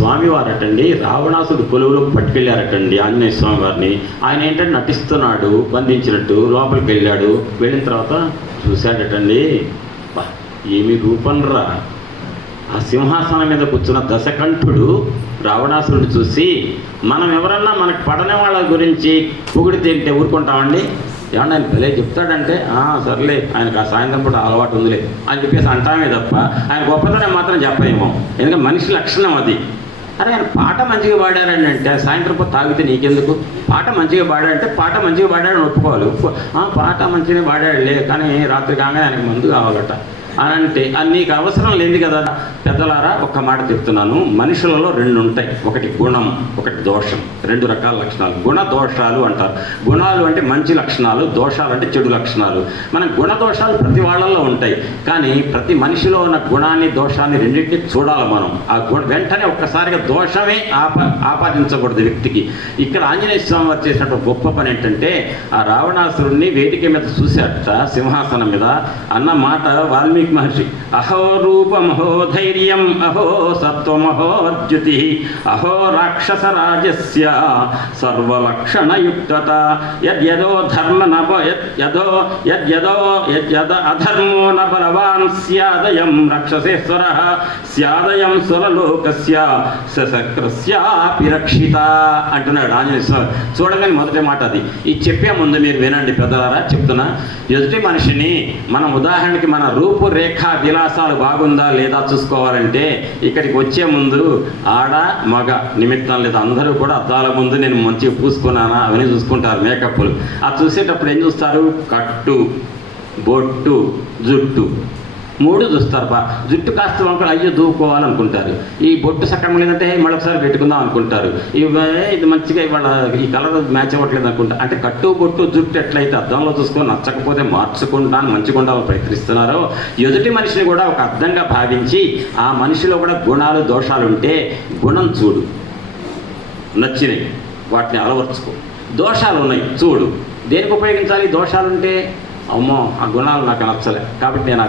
స్వామివారటండి రావణాసుడు కొలువులోకి పట్టుకెళ్ళారటండి ఆంజనేయ స్వామి వారిని. ఆయన ఏంటంటే నటిస్తున్నాడు బంధించినట్టు. లోపలికి వెళ్ళాడు. వెళ్ళిన తర్వాత చూశాడటండి, ఏమి రూపంరా! ఆ సింహాసనం మీద కూర్చున్న దశకంఠుడు రావణాసురుడు చూసి, మనం ఎవరన్నా మనకు పడని వాళ్ళ గురించి పొగిడితే ఊరుకుంటామండి? ఏమన్నా ఆయన భలే చెప్తాడంటే సర్లే ఆయనకు ఆ సాయంత్రం పూట అలవాటు ఉందిలే అని చెప్పేసి అంటామే తప్ప ఆయన గొప్పతనం మాత్రం చెప్పలేమో. ఎందుకంటే మనిషి లక్షణం అది. అరే ఆయన పాట మంచిగా పాడారని అంటే సాయంత్రం పూట తాగితే నీకెందుకు? పాట మంచిగా పాడాడంటే పాట మంచిగా పాడాడని ఒప్పుకోవాలి. పాట మంచిగా పాడాడులే, కానీ రాత్రి కాగానే ఆయనకు మందు కావాలట అని అంటే నీకు అవసరం లేదు కదా. పెద్దలారా ఒక్క మాట చెప్తున్నాను, మనుషులలో రెండు ఉంటాయి, ఒకటి గుణం, ఒకటి దోషం. రెండు రకాల లక్షణాలు, గుణ దోషాలు అంటారు. గుణాలు అంటే మంచి లక్షణాలు, దోషాలు అంటే చెడు లక్షణాలు. మన గుణ దోషాలు ప్రతి వాళ్ళల్లో ఉంటాయి, కానీ ప్రతి మనిషిలో ఉన్న గుణాన్ని దోషాన్ని రెండింటినీ చూడాలి మనం. ఆ వెంటనే ఒక్కసారిగా దోషమే ఆపాదించకూడదు వ్యక్తికి. ఇక్కడ ఆంజనేయ స్వామి వారు చేసినటువంటి గొప్ప పని ఏంటంటే, ఆ రావణాసురుణ్ణి వేదిక మీద చూశాట, సింహాసనం మీద. అన్న మాట వాల్మీకి మహర్షి, అహో రూపమహో ధైర్యం అహో సత్వమహో జ్యుతి అహో రాక్షస రాజస్య సర్వలక్షణయుక్తత యద్యదో ధర్మ యద్యదో అధర్మో న బలవాన్ స్యాదయం రాక్షసేశ్వర స్యాదయం సురలోకస్య సశక్రస్యాపి రక్షిత అంటున్నాడు ఆంజనేయ స్వామి. చూడగానే మొదటి మాట అది. ఇది చెప్పే ముందు మీరు వినండి పెద్దలారా, చెప్తున్నా. ఎదుటి మనిషిని మనం ఉదాహరణకి మన రూపురేఖ విలాసాలు బాగుందా లేదా చూసుకోవాలంటే ఇక్కడికి వచ్చే ముందు ఆడ మగ నిమిత్తం లేదు, అందరూ కూడా అద్దాల ముందు నేను మంచిగా పూసుకున్నానా అవన్నీ చూసుకుంటారు, మేకప్లు. అది చూసేటప్పుడు ఏం చూస్తారు? కట్టు, బొట్టు, జుట్టు, మూడు చూస్తారు. జుట్టు కాస్త వంకలు అయ్యో దూకోవాలనుకుంటారు. ఈ బొట్టు సక్కం లేదంటే మళ్ళొకసారి పెట్టుకుందాం అనుకుంటారు. ఇది మంచిగా ఇవాళ ఈ కలర్ మ్యాచ్ అవ్వట్లేదు అనుకుంటారు. అంటే కట్టు, బొట్టు, జుట్టు ఎట్లయితే అద్దంలో చూసుకొని నచ్చకపోతే మార్చుకుంటాను మంచిగా ఉండాలని ప్రయత్నిస్తున్నారో, ఎదుటి మనిషిని కూడా ఒక అర్థంగా భావించి ఆ మనిషిలో కూడా గుణాలు దోషాలు ఉంటే గుణం చూడు, నచ్చినవి వాటిని అలవర్చుకో. దోషాలు ఉన్నాయి చూడు, దేనికి ఉపయోగించాలి? దోషాలుంటే అమ్మో ఆ గుణాలు నాకు నచ్చలే కాబట్టి నేను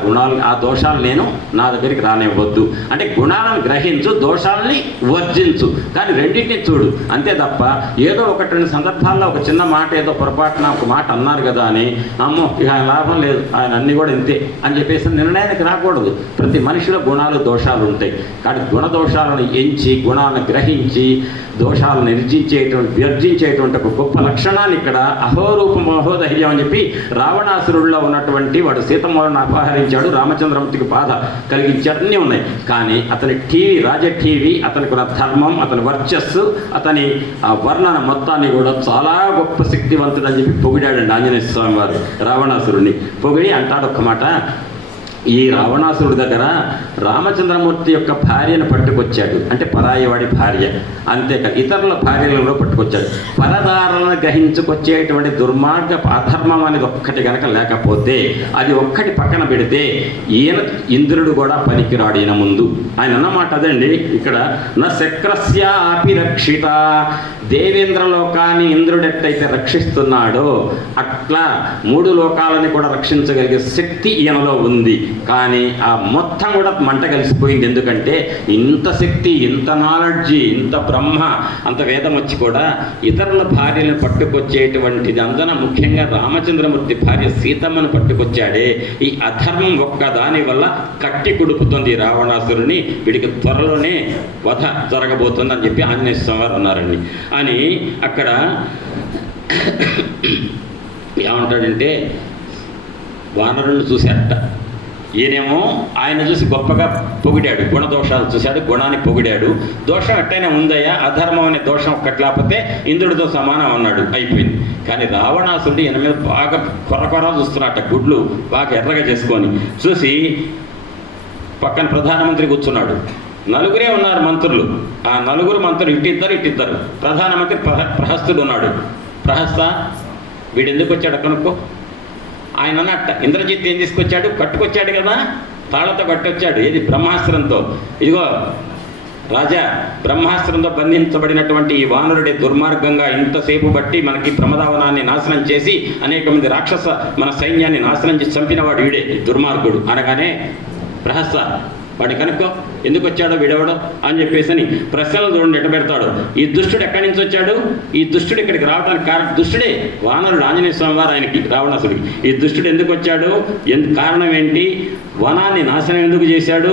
ఆ దోషాలు నేను నా దగ్గరికి రానివ్వద్దు అంటే గుణాలను గ్రహించు, దోషాలని వర్జించు, కానీ రెండింటిని చూడు అంతే తప్ప ఏదో ఒకటి రెండు సందర్భాల్లో ఒక చిన్న మాట ఏదో పొరపాటున ఒక మాట అన్నారు కదా అని అమ్మో ఇక ఆయన లాభం లేదు, ఆయన అన్నీ కూడా ఇంతే అని చెప్పేసి నిర్ణయానికి రాకూడదు. ప్రతి మనిషిలో గుణాలు దోషాలు ఉంటాయి, కానీ గుణదోషాలను ఎంచి గుణాలను గ్రహించి దోషాలను వర్జించేటువంటి ఒక గొప్ప లక్షణాన్ని ఇక్కడ అహోరూపం అహోధైర్యం అని చెప్పి రావణాసురుడిలో ఉన్నటువంటి వాడు సీతమ్మను అపహరించాడు, రామచంద్రమూర్తికి బాధ కలిగించాడు, అన్నీ ఉన్నాయి. కానీ అతని రాజఠీవి, అతనికి ఉన్న ధర్మం, అతని వర్చస్సు, అతని ఆ వర్ణన మొత్తాన్ని కూడా చాలా గొప్ప శక్తివంతుడు అని చెప్పి పొగిడాడండి ఆంజనేయ స్వామి వారు రావణాసురుడిని. పొగిడి అంటాడు ఒక్క మాట, ఈ రావణాసురుడి దగ్గర రామచంద్రమూర్తి యొక్క భార్యను పట్టుకొచ్చాడు, అంటే పరాయివాడి భార్య, అంతేకాదు ఇతరుల భార్యలను పట్టుకొచ్చాడు. పరదారులను గ్రహించుకొచ్చేటువంటి దుర్మార్గ అధర్మం అనేది ఒక్కటి కనుక లేకపోతే అది ఒక్కటి పక్కన పెడితే ఈయన ఇంద్రుడు కూడా పనికిరాడు ఈయన ముందు. ఆయన అన్నమాట అదండి ఇక్కడ, నా శక్రస్య అపిరక్షిత, దేవేంద్ర లోకాన్ని ఇంద్రుడు ఎట్లయితే రక్షిస్తున్నాడో అట్లా మూడు లోకాలని కూడా రక్షించగలిగే శక్తి ఈయనలో ఉంది. కానీ ఆ మొత్తం కూడా మంట కలిసిపోయింది. ఎందుకంటే ఇంత శక్తి, ఇంత నాలెడ్జి, ఇంత బ్రహ్మ, అంత వేదం వచ్చి కూడా ఇతరుల భార్యలను పట్టుకొచ్చేటువంటిది అందన ముఖ్యంగా రామచంద్రమూర్తి భార్య సీతమ్మను పట్టుకొచ్చాడే, ఈ అధర్మం ఒక్క దాని వల్ల కట్టి కుడుపుతుంది రావణాసురుని, వీడికి త్వరలోనే వధ జరగబోతుంది అని చెప్పి ఆంజనేయ స్వామి వారు అన్నారండి. అని అక్కడ ఏమంటాడంటే వానరులను చూశారట, ఈయనేమో ఆయన చూసి గొప్పగా పొగిడాడు, గుణదోషాలు చూశాడు, గుణాన్ని పొగిడాడు. దోషం ఎట్టయినా ఉందయ్యా, అధర్మం అనే దోషం ఒక్కటి లేకపోతే ఇంద్రుడితో సమానం అన్నాడు, అయిపోయింది. కానీ రావణాసురుడు ఈయన మీద బాగా కొరకొర చూస్తున్నట్ట, గుడ్లు బాగా ఎర్రగా చేసుకొని చూసి పక్కన ప్రధానమంత్రి కూర్చున్నాడు, నలుగురే ఉన్నారు మంత్రులు, ఆ నలుగురు మంత్రులు ఇట్టిద్దరు, ప్రధానమంత్రి ప్రహస్తుడు ఉన్నాడు. ప్రహస్త వీడెందుకు వచ్చాడు కనుక్కో. ఆయన అన్నట్ట, ఇంద్రజిత్ ఏం తీసుకొచ్చాడు? కట్టుకొచ్చాడు కదా, తాళతో కట్టొచ్చాడు. ఏది? బ్రహ్మాస్త్రంతో. ఇదిగో రాజా, బ్రహ్మాస్త్రంతో బంధించబడినటువంటి ఈ వానరుడే దుర్మార్గంగా ఇంతసేపు బట్టి మనకి ప్రమదావనాన్ని నాశనం చేసి అనేక మంది రాక్షస మన సైన్యాన్ని నాశనం చేసి చంపినవాడు వీడే దుర్మార్గుడు అనగానే ప్రహస్త వాడి కనుక్కో ఎందుకు వచ్చాడో వీడెవడో అని చెప్పేసి ప్రశ్నలు చూడండి ఎట్ట పెడతాడు. ఈ దుష్టుడు ఎక్కడి నుంచి వచ్చాడు? ఈ దుష్టుడు ఇక్కడికి రావడానికి కారణం దుష్టుడే, వానరుడు ఆంజనేయ స్వామి వారు ఆయనకి రావణాసుడికి. ఈ దుష్టుడు ఎందుకు వచ్చాడు? కారణం ఏంటి? వనాన్ని నాశనం ఎందుకు చేశాడు?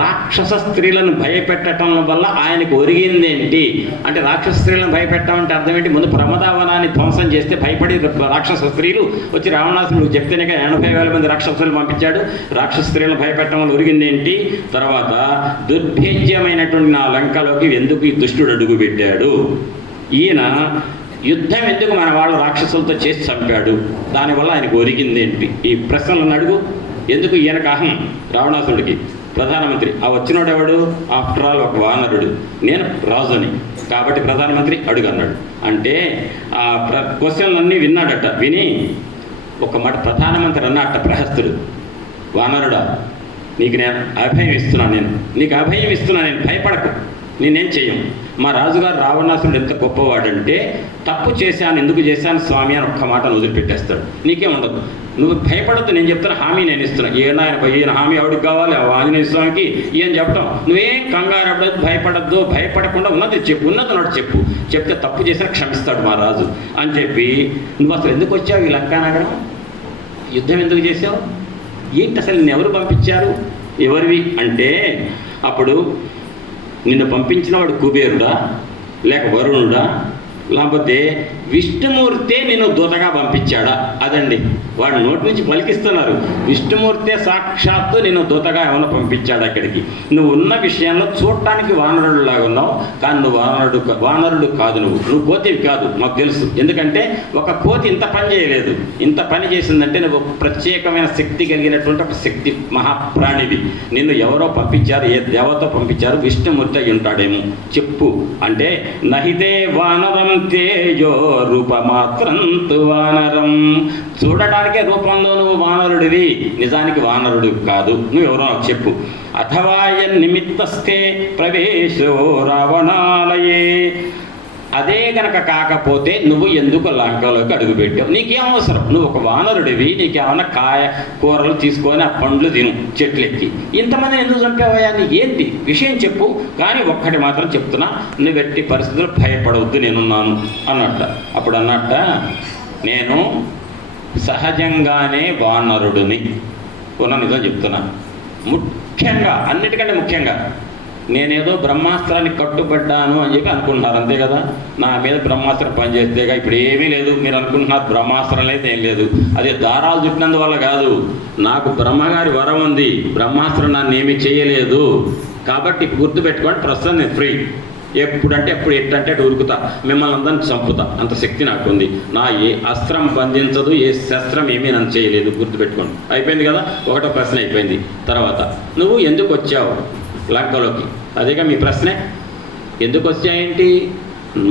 రాక్షస స్త్రీలను భయపెట్టడం వల్ల ఆయనకు ఒరిగింది ఏంటి అంటే, రాక్షస స్త్రీలను భయపెట్టడం అంటే అర్థం ఏంటి? ముందు ప్రమదావనాన్ని ధ్వంసం చేస్తే భయపడి రాక్షస స్త్రీలు వచ్చి రావణాసురుడు చెప్తేనే 80,000 మంది రాక్షసులు పంపించాడు. రాక్షస స్త్రీలను భయపెట్టడం వల్ల ఒరిగింది ఏంటి? తర్వాత దుర్భేద్యమైనటువంటి నా లంకలోకి ఎందుకు ఈ దుష్టుడు అడుగు పెట్టాడు? ఈయన యుద్ధం ఎందుకు మన వాళ్ళు రాక్షసులతో చేసి చంపాడు? దానివల్ల ఆయనకు ఒరిగింది ఏంటి? ఈ ప్రశ్నలను అడుగు. ఎందుకు ఈయనకు అహం? రావణాసుడికి ప్రధానమంత్రి. ఆ వచ్చినోడు ఎవడు? ఆఫ్టర్ ఆల్ ఒక వానరుడు, నేను రాజుని కాబట్టి ప్రధానమంత్రి అడుగు అన్నాడు. అంటే ఆ క్వశ్చన్లన్నీ విన్నాడట. విని ఒక మాట ప్రధానమంత్రి అన్నట్ట ప్రహస్తుడు, వానరుడా నీకు నేను అభయం ఇస్తున్నాను, నీకు అభయం ఇస్తున్నాను, నేను భయపడకు, నేనేం చెయ్యను. మా రాజుగారు రావణాసురుడు ఎంత గొప్పవాడంటే, తప్పు చేశాను, ఎందుకు చేశాను స్వామి అని ఒక్క మాటను వదిలిపెట్టేస్తాడు. నీకేం ఉండదు, నువ్వు భయపడద్దు, నేను చెప్తున్నా, హామీ నేను ఇస్తున్నా. ఈయన హామీ ఎవడికి కావాలి? ఆంజనేయ స్వామికి. ఈయన చెప్పడం, నువ్వేం కంగారు పడద్దు, భయపడద్దు, భయపడకుండా ఉన్నది చెప్పు, ఉన్నది నాడు చెప్పు, చెప్తే తప్పు చేసినా క్షమిస్తాడు మా రాజు అని చెప్పి, నువ్వు అసలు ఎందుకు వచ్చావు ఈ లంకానగరం? యుద్ధం ఎందుకు చేసావు? ఏంటి అసలు నిన్ను ఎవరు పంపించారు? ఎవరివి అంటే, అప్పుడు నిన్ను పంపించిన వాడు కుబేరుడా, లేక వరుణుడా, లేకపోతే విష్ణుమూర్తే నేను దూతగా పంపించాడా? అదండి వాడు నోటి నుంచి పలికిస్తున్నారు. విష్ణుమూర్తే సాక్షాత్తు నేను దూతగా ఏమైనా పంపించాడు అక్కడికి. నువ్వు ఉన్న విషయంలో చూడటానికి వానరుడులాగా ఉన్నావు, కానీ నువ్వు వానరుడు కాదు, నువ్వు కోతివి కాదు, మాకు తెలుసు. ఎందుకంటే ఒక కోతి ఇంత పని చేయలేదు. ఇంత పని చేసిందంటే నువ్వు ప్రత్యేకమైన శక్తి కలిగినటువంటి ఒక శక్తి మహాప్రాణివి. నిన్ను ఎవరో పంపించారు, ఏ దేవతో పంపించారు? విష్ణుమూర్తి అయి ఉంటాడేమో చెప్పు అంటే, నహితే వానరం తేజో రూపమాత్రంతు వానరం. చూడటానికే రూపంలో నువ్వు వానరుడివి, నిజానికి వానరుడు కాదు, నువ్వెవరో చెప్పు. అథవా నిమిత్తస్థే ప్రవేశో రావణాలయే. అదే గనక కాకపోతే నువ్వు ఎందుకు లంకలోకి అడుగుపెట్టావు? నీకేం అవసరం? నువ్వు ఒక వానరుడివి, నీకేమన్నా కూరలు తీసుకొని ఆ పండ్లు తిను చెట్లెక్కి. ఇంతమంది ఎందుకు చంపావయ్యా? నీకు ఏంటి విషయం చెప్పు. కానీ ఒక్కటి మాత్రం చెప్తున్నా, నువ్వు ఎట్టి పరిస్థితులు భయపడవద్దు, నేనున్నాను అన్నట్ట. అప్పుడు అన్నట్ట, నేను సహజంగానే వానరుడిని, ఉన్న నిజం చెప్తున్నా. ముఖ్యంగా, అన్నిటికంటే ముఖ్యంగా, నేనేదో బ్రహ్మాస్త్రానికి కట్టుబడ్డాను అని చెప్పి అనుకుంటున్నారు, అంతే కదా. నా మీద బ్రహ్మాస్త్రం పనిచేస్తేగా ఇప్పుడు ఏమీ లేదు. మీరు అనుకుంటున్నారు బ్రహ్మాస్త్రం అయితే ఏం లేదు, అదే దారాలు చుట్టినందువల్ల కాదు. నాకు బ్రహ్మగారి వరం ఉంది, బ్రహ్మాస్త్రం నన్ను ఏమీ చేయలేదు. కాబట్టి గుర్తుపెట్టుకోండి, ప్రస్తుతం నేను ఫ్రీ. ఎప్పుడంటే ఎప్పుడు ఎట్టంటే అటు ఉరుకుతా, మిమ్మల్ని అందరిని చంపుతా, అంత శక్తి నాకు ఉంది. నా ఏ అస్త్రం బంధించదు, ఏ శస్త్రం ఏమీ నన్ను చేయలేదు, గుర్తుపెట్టుకోండి. అయిపోయింది కదా, ఒకటో ప్రశ్న అయిపోయింది. తర్వాత నువ్వు ఎందుకు వచ్చావు లంకలోకి? అదేగా మీ ప్రశ్నే. ఎందుకు వచ్చాయేంటి?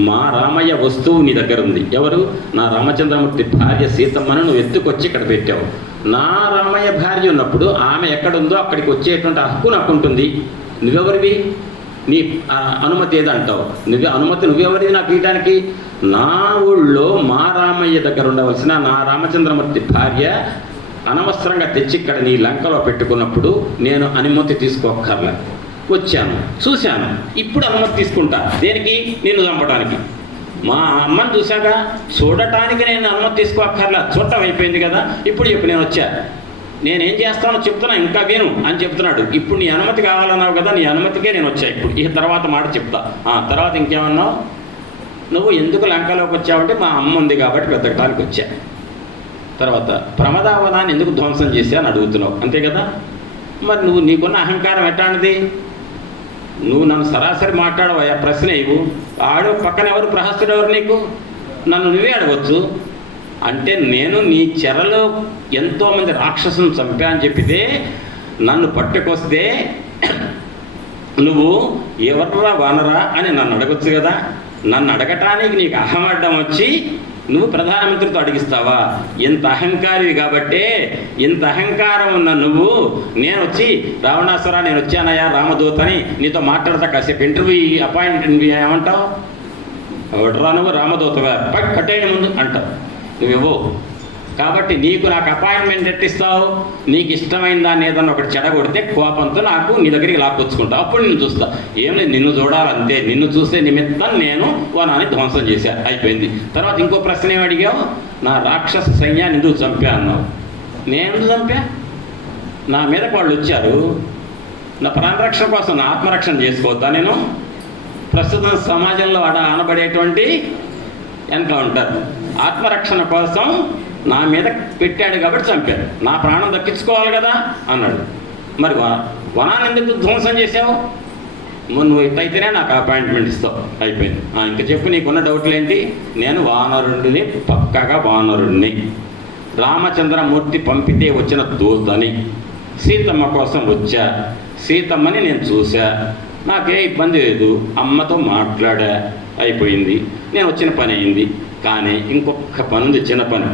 మా రామయ్య వస్తువు నీ దగ్గర ఉంది. ఎవరు? నా రామచంద్రమూర్తి భార్య సీతమ్మను నువ్వు ఎత్తుకొచ్చి ఇక్కడ పెట్టావు. నా రామయ్య భార్య ఉన్నప్పుడు ఆమె ఎక్కడుందో అక్కడికి వచ్చేటువంటి హక్కు నాకు ఉంటుంది. నువ్వెవరివి? నీ అనుమతి ఏదంటావు? నువ్వెవరిది నాకు ఇవ్వడానికి? నా ఊళ్ళో మా రామయ్య దగ్గర ఉండవలసిన నా రామచంద్రమూర్తి భార్య అనవసరంగా తెచ్చి ఇక్కడ నీ లంకలో పెట్టుకున్నప్పుడు నేను అనుమతి తీసుకోక్కర్లే. వచ్చాను, చూశాను, ఇప్పుడు అనుమతి తీసుకుంటా. దేనికి? నిన్ను చంపడానికి. మా అమ్మని చూశాక చూడటానికి నేను అనుమతి తీసుకోక్కర్లా, చూడటం అయిపోయింది కదా. ఇప్పుడు నేను వచ్చా, నేనేం చేస్తానో చెప్తున్నా, ఇంకా విను అని చెప్తున్నాడు. ఇప్పుడు నీ అనుమతి కావాలన్నావు కదా, నీ అనుమతికే నేను వచ్చా. ఇప్పుడు ఈ తర్వాత మాట చెప్తా. తర్వాత ఇంకేమన్నావు? నువ్వు ఎందుకు లంకలోకి వచ్చావంటే మా అమ్మ ఉంది కాబట్టి వెతకడానికి వచ్చా. తర్వాత ప్రమదావనాన్ని ఎందుకు ధ్వంసం చేశా అని అడుగుతున్నావు, అంతే కదా. మరి నువ్వు నీకున్న అహంకారం ఎట్లాంటిది? నువ్వు నన్ను సరాసరి మాట్లాడవయ్యా, ప్రశ్న ఇవ్వు. ఆడు పక్కన ఎవరు? ప్రహస్తుడు ఎవరు నీకు? నన్ను నువ్వే అడగవచ్చు. అంటే నేను నీ చెరలో ఎంతోమంది రాక్షసులను చంపా అని చెప్పితే నన్ను పట్టుకొస్తే నువ్వు ఎవర్రా వానరా అని నన్ను అడగచ్చు కదా. నన్ను అడగటానికి నీకు అహమడ్డం వచ్చి నువ్వు ప్రధానమంత్రితో అడిగిస్తావా? ఇంత అహంకారివి కాబట్టే, ఇంత అహంకారం ఉన్న నువ్వు, నేను వచ్చి రావణాసురా నేను వచ్చానయ్యా రామదూతని నీతో మాట్లాడతా, కాసేపు ఇంటర్వ్యూ అపాయింట్మెంట్ ఏమంటావు? ఎవడరా నువ్వు? రామదూతగా పట్టేయని ముందు అంటావు. నువ్వేవో కాబట్టి నీకు నాకు అపాయింట్మెంట్ ఎట్టిస్తావు? నీకు ఇష్టమైన దాన్ని ఏదన్నా ఒకటి చెడగొడితే కోపంతో నాకు నీ దగ్గరికి లాక్కొచ్చుకుంటావు. అప్పుడు నేను చూస్తా. ఏం లేదు, నిన్ను చూడాలంతే. నిన్ను చూసే నిమిత్తం నేను వనాన్ని ధ్వంసం చేశాను, అయిపోయింది. తర్వాత ఇంకో ప్రశ్న ఏమి అడిగావు? నా రాక్షస సైన్యాన్ని ఎందుకు చంపా అన్నావు. నేను ఎందుకు చంపా? నా మీదకి వాళ్ళు వచ్చారు. నా ప్రాణరక్షణ కోసం నా ఆత్మరక్షణ చేసుకోవద్దా నేను? ప్రస్తుతం సమాజంలో ఆనబడేటువంటి ఎన్కౌంటర్ ఆత్మరక్షణ కోసం నా మీద పెట్టాడు కాబట్టి చంపాడు. నా ప్రాణం దక్కించుకోవాలి కదా అన్నాడు. మరి వనాన్ని ఎందుకు ధ్వంసం చేసావు? నువ్వు ఎట్లయితేనే నాకు అపాయింట్మెంట్ ఇస్తావు, అయిపోయింది. ఇంకా చెప్పు, నీకున్న డౌట్లు ఏంటి? నేను వానరుడిని, పక్కగా వానరుడిని. రామచంద్రమూర్తి పంపితే వచ్చిన దూతని. సీతమ్మ కోసం వచ్చా. సీతమ్మని నేను చూసా, నాకే ఇబ్బంది లేదు. అమ్మతో మాట్లాడా, అయిపోయింది. నేను వచ్చిన పని అయింది. కానీ ఇంకొక పని ఉంది, చిన్న పని.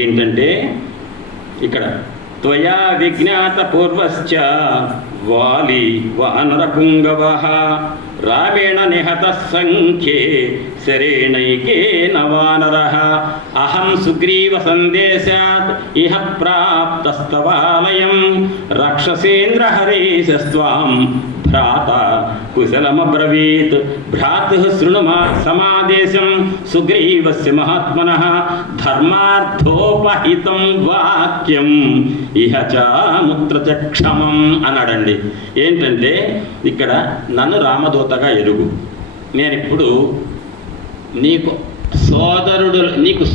ఏంటంటే ఇక్కడ త్వయా విజ్ఞాత పూర్వశ్చ వాలి వానరపుంగవః రామేణ నిహత సంఖ్యే శరేణైకేన వానరః అహం సుగ్రీవ సందేశాత్ ఇహ ప్రాప్తస్తవాలయం రాక్షసేంద్ర హరీశస్త్వాం భ్రాత కుశలమబ్రవీత్ భ్రాతుః శృణు సమాదేశం సుగ్రీవస్య మహాత్మనః ధర్మార్థోపహితం వాక్యం ఇహ చ ముత్ర చ క్షమం అన్నాడండి. ఏంటంటే ఇక్కడ నన్ను రామదూతగా ఎరుగు. నేనిప్పుడు నీకు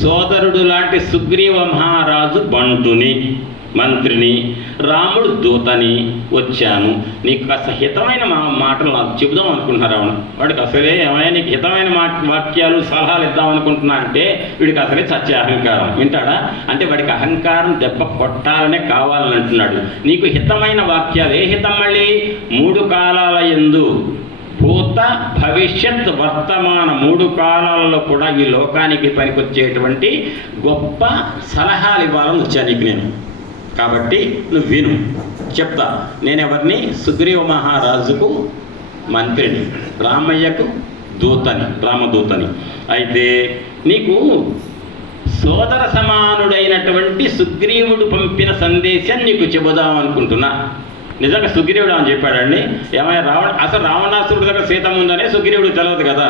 సోదరుడు లాంటి సుగ్రీవ మహారాజు బంటుని, మంత్రిని, రాముడు దూతని వచ్చాను. నీకు కాస్త హితమైన మాటలు నాకు చెబుదాం అనుకుంటున్నా రావణ. వాడికి అసలే ఏమైనా నీకు హితమైన వాక్యాలు సలహాలు ఇద్దాం అనుకుంటున్నా అంటే వీడికి అసలే చచ్చే అహంకారం. వింటాడా? అంటే వాడికి అహంకారం దెబ్బ కొట్టాలనే కావాలని అంటున్నాడు. నీకు హితమైన వాక్యాలు. ఏ హితం? మళ్ళీ 3 కాలాల యందు, భూత భవిష్యత్ వర్తమాన 3 కాలాలలో కూడా ఈ లోకానికి పనికొచ్చేటువంటి గొప్ప సలహాలు ఇవ్వాలని వచ్చా నీకు నేను. కాబట్టి నువ్వు విను, చెప్తా. నేనెవరిని? సుగ్రీవ మహారాజుకు మంత్రిని, రామయ్యకు దూతని, రామదూతని. అయితే నీకు సోదర సమానుడైనటువంటి సుగ్రీవుడు పంపిన సందేశం నీకు చెబుదాం అనుకుంటున్నా. నిజంగా సుగ్రీవుడు అని చెప్పాడండి. ఏమైనా అసలు రావణాసురుడి దగ్గర సీతమ్మ ఉందనే సుగ్రీవుడికి తెలియదు కదా.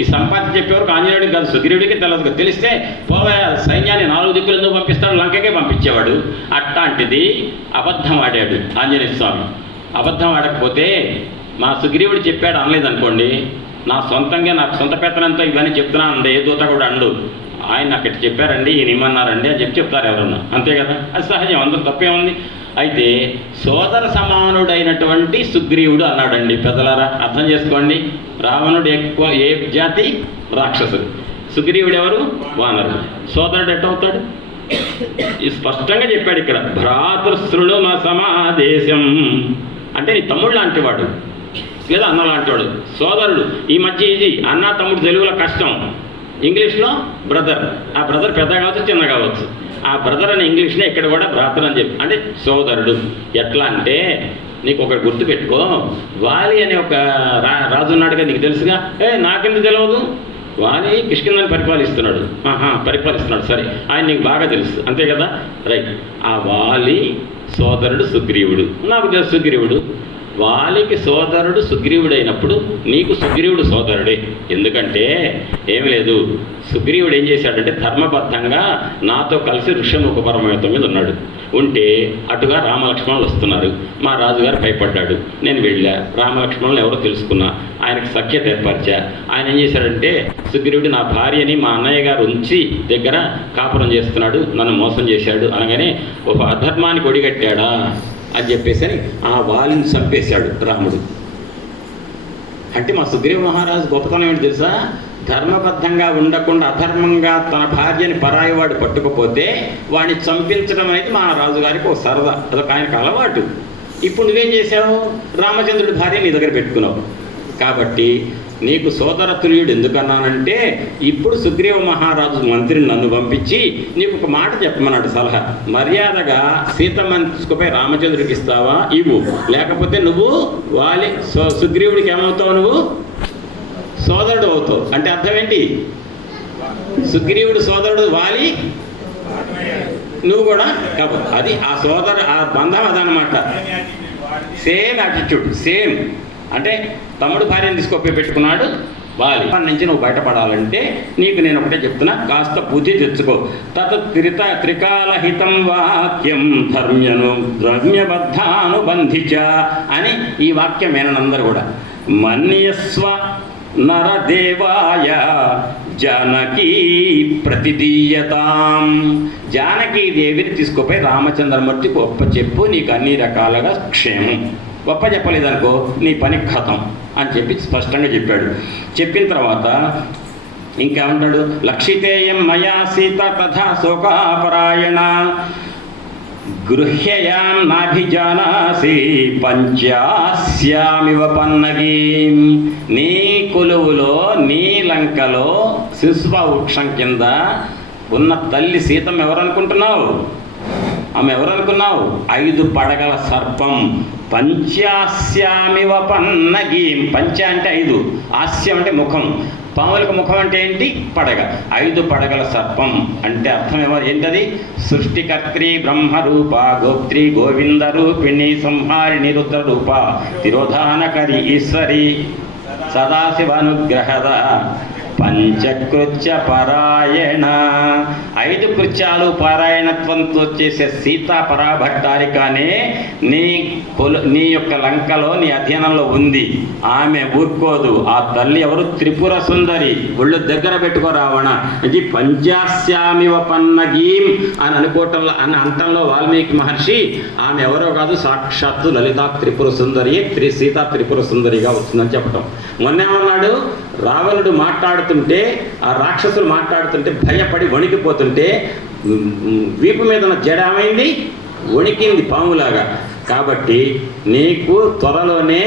ఈ సంపాతి చెప్పేవారు ఆంజనేయుడికి కాదు, సుగ్రీవుడికి తెలియదు కదా. తెలిస్తే పోవే సైన్యాన్ని 4 దిక్కులు ఎందుకు పంపిస్తాడు? లంకకే పంపించేవాడు. అట్లాంటిది అబద్ధం ఆడాడు ఆంజనేయ స్వామి. అబద్ధం ఆడకపోతే మా సుగ్రీవుడు చెప్పాడు అనలేదనుకోండి, నా సొంతంగా నాకు సొంత పెత్తనంతో ఇవన్నీ చెప్తున్నాను అండి. ఏ దూత కూడా అండు, ఆయన నాకు ఇట్లా చెప్పారండి, ఈయన ఇమ్మన్నారండి అని చెప్తారు ఎవరన్నా. అంతే కదా, అది సహజం, అందరూ తప్పే ఉంది. అయితే సోదర సమానుడైనటువంటి సుగ్రీవుడు అన్నాడండి. పెద్దలారా అర్థం చేసుకోండి. రావణుడు ఏ జాతి? రాక్షసుడు. సుగ్రీవుడు ఎవరు? వానరుడు. సోదరుడు ఎట్టవుతాడు? స్పష్టంగా చెప్పాడు ఇక్కడ. భ్రాతృశృణు సమాదేశం అంటే నీ తమ్ముడు లాంటివాడు లేదా అన్న లాంటివాడు. సోదరుడు ఈ మధ్య ఇది అన్న తమ్ముడు తెలుగులో కష్టం, ఇంగ్లీష్లో బ్రదర్. ఆ బ్రదర్ పెద్ద కావచ్చు, చిన్న కావచ్చు. ఆ బ్రదర్ అని ఇంగ్లీష్లో ఇక్కడ కూడా బ్రాతర్ అని చెప్పి, అంటే సోదరుడు. ఎట్లా అంటే నీకు ఒకటి గుర్తుపెట్టుకో, వాలి అనే ఒక రాజు ఉన్నాడుగా, నీకు తెలుసుగా. నాకెందుకు తెలియదు? వాలి కిష్కిందని పరిపాలిస్తున్నాడు. సరే, ఆయన నీకు బాగా తెలుసు, అంతే కదా, రైట్. ఆ వాలి సోదరుడు సుగ్రీవుడు. నాకు తెలుసు సుగ్రీవుడు. వాలికి సోదరుడు సుగ్రీవుడైనప్పుడు నీకు సుగ్రీవుడు సోదరుడే. ఎందుకంటే ఏమి లేదు, సుగ్రీవుడు ఏం చేశాడంటే ధర్మబద్ధంగా నాతో కలిసి ఋష్యముఖ పర్వతం మీద ఉన్నాడు. ఉంటే అటుగా రామలక్ష్మణులు వస్తున్నారు. మా రాజుగారు భయపడ్డాడు. నేను వెళ్ళా, రామలక్ష్మణులు ఎవరో తెలుసుకున్నా, ఆయనకు సఖ్యత ఏర్పరిచా. ఆయన ఏం చేశాడంటే, సుగ్రీవుడు నా భార్యని మా అన్నయ్య గారు ఉంచి దగ్గర కాపురం చేస్తున్నాడు, నన్ను మోసం చేశాడు అనగానే ఒక అధర్మానికి ఒడిగట్టాడా అని చెప్పేసి ఆ వాలిని చంపేశాడు రాముడు. అంటే మా సుగ్రీవ మహారాజు గొప్పతనం ఏంటి తెలుసా? ధర్మబద్ధంగా ఉండకుండా అధర్మంగా తన భార్యని పరాయివాడు పట్టుకపోతే వాడిని చంపించడం అనేది మా రాజుగారికి ఒక సరదా, అదొక ఆయనకు అలవాటు. ఇప్పుడు నువ్వేం చేశావు? రామచంద్రుడి భార్య నీ దగ్గర పెట్టుకున్నావు. కాబట్టి నీకు సోదరతుల్యుడు ఎందుకన్నానంటే, ఇప్పుడు సుగ్రీవ మహారాజు మంత్రిని నన్ను పంపించి నీకు ఒక మాట చెప్పమన్నాడు సలహా. మర్యాదగా సీతమ్మని తీసుకుపోయి రామచంద్రుడికి ఇస్తావా? ఇవ్వు. లేకపోతే నువ్వు వాలి సుగ్రీవుడికి ఏమవుతావు? నువ్వు సోదరుడు అవుతావు. అంటే అర్థం ఏంటి? సుగ్రీవుడు సోదరుడు వాలి నువ్వు కూడా కాకపోతే అది ఆ ఆ బంధం అదనమాట. Same attitude, same. అంటే తమ్ముడు భార్యను తీసుకొప్పి పెట్టుకున్నాడు, వాలి నుంచి నువ్వు బయటపడాలంటే నీకు నేను ఒకటే చెప్తున్నా, కాస్త బుద్ధి తెచ్చుకో. త్రికాలహితం వాక్యం ద్రవ్యబద్ధానుబంధించ అని ఈ వాక్యం వినందరూ కూడా. మన్యస్వ నరదేవాయ జానకీ ప్రతిదీయతాం. జానకీదేవిని తీసుకుపోయి రామచంద్రమూర్తికి గొప్ప చెప్పు, నీకు అన్ని రకాలుగా క్షేమం. గొప్ప చెప్పలేదనుకో నీ పని ఖతం అని చెప్పి స్పష్టంగా చెప్పాడు. చెప్పిన తర్వాత ఇంకేమంటాడు, లక్షితేయం మయా సీత తథా శోకాపరాయణ గృహ్యయాం నాభిజానాసి పంచాస్యామివ పన్నగీం. నీ కొలువులో నీ లంకలో శిశుప వృక్షం కింద ఉన్న తల్లి సీతం ఎవరనుకుంటున్నావు? ఆమె ఎవరనుకున్నావు? 5 పడగల సర్పం. పంచాస్యామివ పన్నగీం. పంచ అంటే 5, ఆస్యం అంటే ముఖం, పాములకు ముఖం అంటే ఏంటి? పడగ. 5 పడగల సర్పం అంటే అర్థం ఏంటది? సృష్టికర్త్రి బ్రహ్మరూప, గోత్రి గోవింద రూపిణి, సంహారిణి రుద్రరూప, తిరోధానకరి ఈశ్వరి, సదాశివానుగ్రహద, పంచకృత్య పారాయణ. 5 కృత్యాలు పారాయణత్వంతో చేసే సీతాపరాభట్టారికానే నీ యొక్క లంకలో నీ అధీనంలో ఉంది. ఆమె ఊరుకోదు. ఆ తల్లి ఎవరు? త్రిపుర సుందరి. ఒళ్ళు దగ్గర పెట్టుకో రావణ. ఇది పంచాస్యామివ పన్నగీం అని అనుకోవటంలో అంటంలో వాల్మీకి మహర్షి ఆమె ఎవరో కాదు, సాక్షాత్తు లలితా త్రిపుర సుందరి, సీతా త్రిపుర సుందరిగా వస్తుందని చెప్పటం. మొన్నేమన్నాడు? రావణుడు మాట్లాడుతుంటే, ఆ రాక్షసులు మాట్లాడుతుంటే భయపడి వణికిపోతుంటే వీపు మీద ఉన్న జడ ఏమైంది? వణికింది పాములాగా. కాబట్టి నీకు త్వరలోనే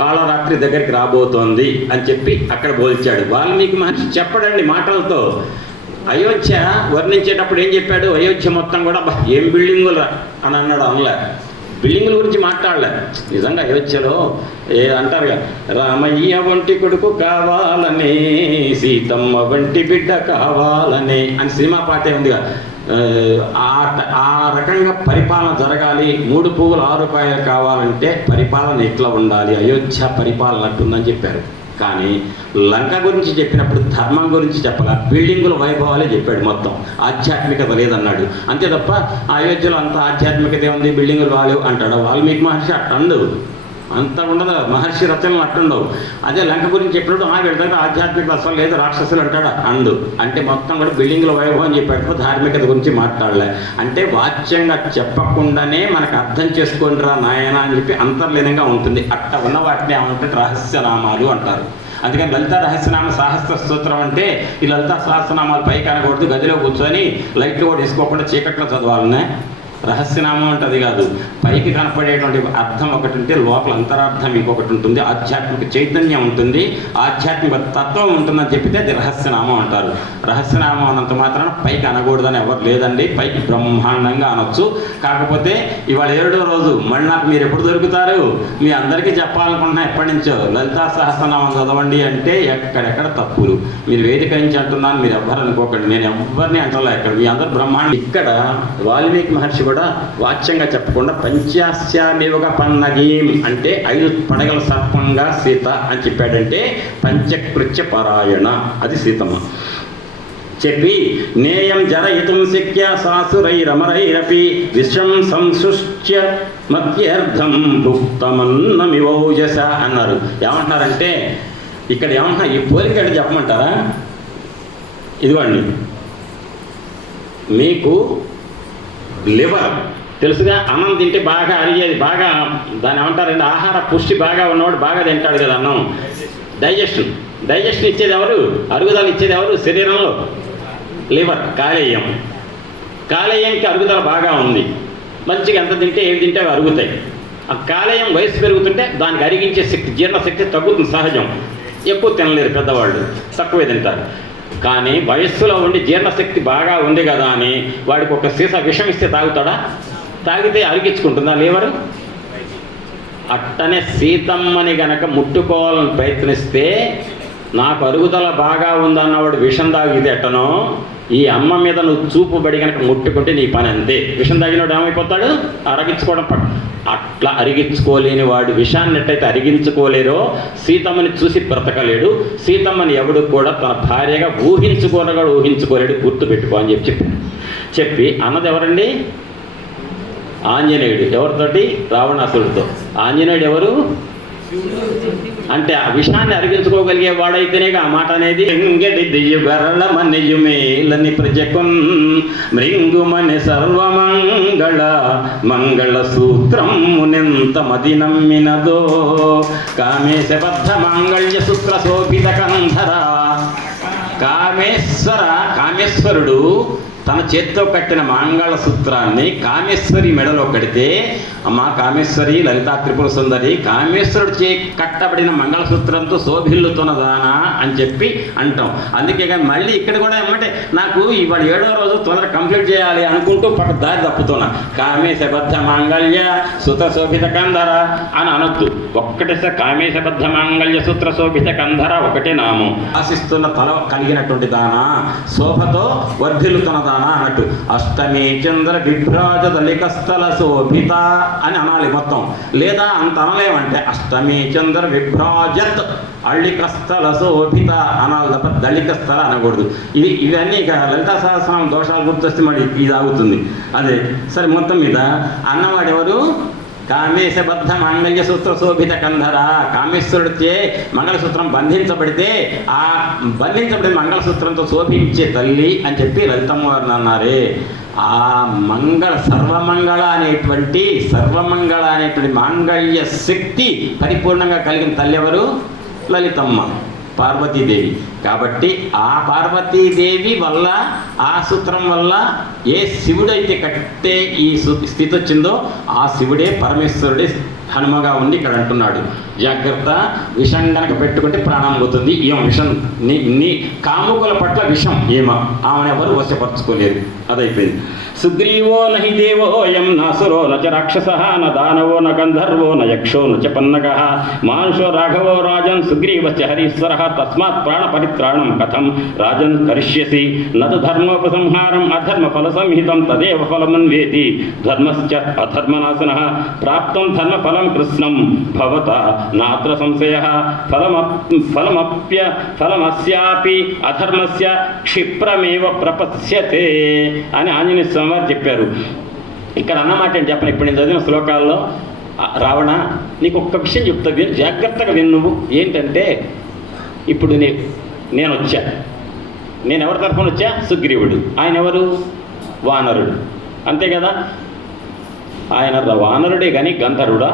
కాళరాత్రి దగ్గరికి రాబోతోంది అని చెప్పి అక్కడ పోల్చాడు. వాల్మీకి మహర్షి చెప్పడండి మాటలతో. అయోధ్య వర్ణించేటప్పుడు ఏం చెప్పాడు? అయోధ్య మొత్తం కూడా ఏం బిల్డింగులు అని అన్నాడు. అనలే, బిల్డింగుల గురించి మాట్లాడలే. నిజంగా అయోధ్యలో అంటారు కదా, రామయ్య వంటి కొడుకు కావాలని, సీతమ్మ వంటి బిడ్డ కావాలని అని సినిమా పాటే ఉందిగా. ఆ రకంగా పరిపాలన జరగాలి. 3 పువ్వులు 6 కాయలు కావాలంటే పరిపాలన ఎట్లా ఉండాలి, అయోధ్య పరిపాలన అట్టుందని చెప్పారు. కానీ లంక గురించి చెప్పినప్పుడు ధర్మం గురించి చెప్పగా బిల్డింగుల వైభవాలే చెప్పాడు. మొత్తం ఆధ్యాత్మికత లేదన్నాడు. అంతే తప్ప అయోధ్యలో అంత ఆధ్యాత్మికత ఉంది, బిల్డింగులు వాలేవు అంటాడు వాల్మీకి మహర్షి. అట్టండు అంత ఉండదు, మహర్షి రచనలు అట్టుండవు. అదే లంక గురించి చెప్పినప్పుడు వీళ్ళ దగ్గర ఆధ్యాత్మికత అసలు లేదు, రాక్షసులు అంటాడు అండు. అంటే మొత్తం కూడా బిల్డింగుల వైభవం చెప్పేటప్పుడు ధార్మికత గురించి మాట్లాడలే. అంటే వాచ్యంగా చెప్పకుండానే మనకు అర్థం చేసుకోండిరా నాయన అని చెప్పి అంతర్లీనంగా ఉంటుంది. అట్ట ఉన్న వాటిని ఏమంటే రహస్యనామాలు అంటారు. అందుకని లలిత రహస్యనామ సహస్ర స్తోత్రం అంటే ఈ లలిత సహస్రనామాలు పైకి అనకూడదు, గదిలో కూర్చొని లైట్లు కూడా వేసుకోకుండా చీకట్లో చదవాలనే. రహస్యనామం అంటే అది కాదు, పైకి కనపడేటువంటి అర్థం ఒకటి ఉంటే లోపల అంతరార్థం ఇంకొకటి ఉంటుంది, ఆధ్యాత్మిక చైతన్యం ఉంటుంది, ఆధ్యాత్మిక తత్వం ఉంటుందని చెప్పితే అది రహస్యనామం అంటారు. రహస్యనామం అన్నంత మాత్రాన పైకి అనకూడదని ఎవరు లేదండి, పైకి బ్రహ్మాండంగా అనొచ్చు. కాకపోతే ఇవాళ 7వ రోజు, మళ్ళీ నాకు మీరు ఎప్పుడు దొరుకుతారు? మీ అందరికీ చెప్పాలనుకుంటున్నా ఎప్పటి నుంచో, లలితా సహస్రనామం చదవండి అంటే ఎక్కడెక్కడ తప్పులు. మీరు వేదిక నుంచి అంటున్నాను, మీరు ఎవ్వరు అనుకోకండి, నేను ఎవరిని అంటలే. ఇక్కడ మీ అందరు బ్రహ్మాండం. ఇక్కడ వాల్మీకి మహర్షి కూడా వాచ్యంగా చెప్పకుండా పంచాస్యామివ పన్నగీం అంటే 5 పడగల సర్పంగా సీత అని చెప్పాడంటే పంచకృత్య పారాయణ, అది సీతమ్మ. చెప్పి నేయం జరయితుం శక్య సాసురైరమరైరపి విశ్వం సంసృష్ట్య మధ్యర్థం భుక్తమన్నమివౌజస అన్నారు. ఏమంటున్నారంటే ఇక్కడ ఏమంటున్నా, ఈ పోలిక అంటే చెప్పమంటారా? ఇదిగోండి, మీకు లివర్ తెలుసుగా, అన్నం తింటే బాగా అరిగేది, బాగా దాన్ని ఏమంటారండి, ఆహార పుష్టి బాగా ఉన్నవాడు బాగా తింటాడు కదా అన్నం. డైజెషన్ ఇచ్చేది ఎవరు? అరుగుదల ఇచ్చేది ఎవరు శరీరంలో? లివర్, కాలేయం. కాలేయంకి అరుగుదల బాగా ఉంది, మంచిగా ఎంత తింటే ఏవి తింటే అవి అరుగుతాయి. ఆ కాలేయం వయసు పెరుగుతుంటే దానికి అరిగించే శక్తి, జీర్ణశక్తి తగ్గుతుంది సహజం. ఎక్కువ తినలేరు పెద్దవాళ్ళు, తక్కువే తింటారు. కానీ వయస్సులో ఉండి జీర్ణశక్తి బాగా ఉంది కదా అని వాడికి ఒక సీసా విషం ఇస్తే తాగుతాడా? తాగితే అరిగించుకుంటుందా లివరు? అట్టనే సీతమ్మని గనక ముట్టుకోవాలని ప్రయత్నిస్తే నాకు అరుగుదల బాగా ఉందన్నవాడు విషం తాగితే ఎట్టనో ఈ అమ్మ మీద నువ్వు చూపుబడి కనుక ముట్టుకుంటే నీ పని అంతే. విషం తాగినోడు ఏమైపోతాడు? అరగించుకోవడం అట్లా అరిగించుకోలేని వాడు విషాన్ని ఎట్టయితే అరిగించుకోలేరో సీతమ్మని చూసి బ్రతకలేడు. సీతమ్మని ఎవడు కూడా తన భార్యగా ఊహించుకోలేడు. గుర్తుపెట్టుకో అని చెప్పి అన్నది ఎవరండి? ఆంజనేయుడు. ఎవరితోటి? రావణాసురుడితో. ఆంజనేయుడు ఎవరు అంటే ఆ విషయాన్ని అరిగించుకోగలిగే వాడైతేనే ఆ మాట అనేది. ఎంగడి దియ్యుగరళ మనియుమేలని ప్రజకున్ మృంగుమని సర్వమంగళ మంగళ సూత్రమునెంత మది నమ్మినదో కామేశబద్ధ మాంగళ్య సూత్ర శోభిత కంధర. కామేశ్వరుడు తన చేత్తో కట్టిన మంగళ సూత్రాన్ని కామేశ్వరి మెడలో కడితే, అమ్మా కామేశ్వరి లలితా త్రిపుర సుందరి, కామేశ్వరుడు కట్టబడిన మంగళసూత్రంతో శోభిల్లుతున్నదానా అని చెప్పి అంటాం. అందుకే కానీ మళ్ళీ ఇక్కడ కూడా ఏమంటే నాకు ఇవాళ 7వ రోజు తొందర కంప్లీట్ చేయాలి అనుకుంటూ పక్క దారి తప్పుతున్నా. కామేశబద్ధ మాంగళ్య సూత్ర శోభిత కంధర అని అనొద్దు. ఒక్కటేసారి కామేశబద్ధ మాంగళ్య సూత్ర శోభిత కంధర ఒకటే నామం. ఆశిస్తున్న తల కలిగినటువంటి దానా, శోభతో వర్ధిల్లుతున్నదా అన్నట్టు. అష్టమి చంద్ర విభ్రాజ దళికస్థల శోభిత అని అనాలి మొత్తం. లేదా అంత అనలేమంటే అష్టమి చంద్ర విభ్రాజత్ అళ్ళికస్థల శోభిత అనాలి తప్ప దళికస్థల అనకూడదు. ఇవన్నీ ఇక లలితా సహస్రనామ దోషాలు గుర్తొస్తే మరి ఇది ఆగుతుంది. అదే సరే. మొత్తం మీద అన్నవాడెవరు? కామేశబద్ధ మాంగళ్య సూత్ర శోభిత కంధర. కామేశ్వరుడిచే మంగళసూత్రం బంధించబడితే ఆ బంధించబడిన మంగళసూత్రంతో శోభించే తల్లి అని చెప్పి లలితమ్మ వారిని అన్నారే. ఆ సర్వమంగళ అనేటువంటి మాంగళ్య శక్తి పరిపూర్ణంగా కలిగిన తల్లి ఎవరు? లలితమ్మ, పార్వతీదేవి. కాబట్టి ఆ పార్వతీదేవి వల్ల, ఆ సూత్రం వల్ల ఏ శివుడైతే కట్టే ఈ స్థితి వచ్చిందో ఆ శివుడే పరమేశ్వరుడే హనుమగా ఉండి ఇక్కడ అంటున్నాడు, జాగ్రత్త, విషం కనుక పెట్టుకుంటే ప్రాణం పోతుంది. ఈమె విషం నీ కాముకుల పట్ల విషం ఆమెను ఎవరు వశపరచుకోలేరు. అదైపోయింది. సుగ్రీవో నహి దేవోయం నాసురో నచ రాక్షస న దానవో న గంధర్వో న యక్షో నచ పన్నగ మానుషో రాఘవో రాజన్ సుగ్రీవశ్చ హరీశ్వర తస్మాత్ ప్రాణ పరిత్రాణం కథం రాజన్ కరిష్యసి నతు ధర్మోపసంహారం అధర్మ ఫల సంహితం తదేవ ఫలమన్వేతి ధర్మశ్చ అధర్మనాశనః ప్రాప్తం ధర్మ ఫలం కృష్ణం భవత నాత్ర సంశయః ఫలమస్యాపి అధర్మస్య క్షిప్రమేవ ప్రపశ్యతే అని ఆంజనేయ స్వామి వారు చెప్పారు. ఇక్కడ అన్నమాట ఏంటి చెప్పను. ఇప్పుడు నేను చదివిన శ్లోకాల్లో, రావణ నీకు ఒక్క విషయం చెప్తా, విను, జాగ్రత్తగా విను. నువ్వు ఏంటంటే, ఇప్పుడు నేను వచ్చా, నేను ఎవరి తరఫున వచ్చా? సుగ్రీవుడు. ఆయన ఎవరు? వానరుడు, అంతే కదా. ఆయన వానరుడే కానీ గంధర్వుడా,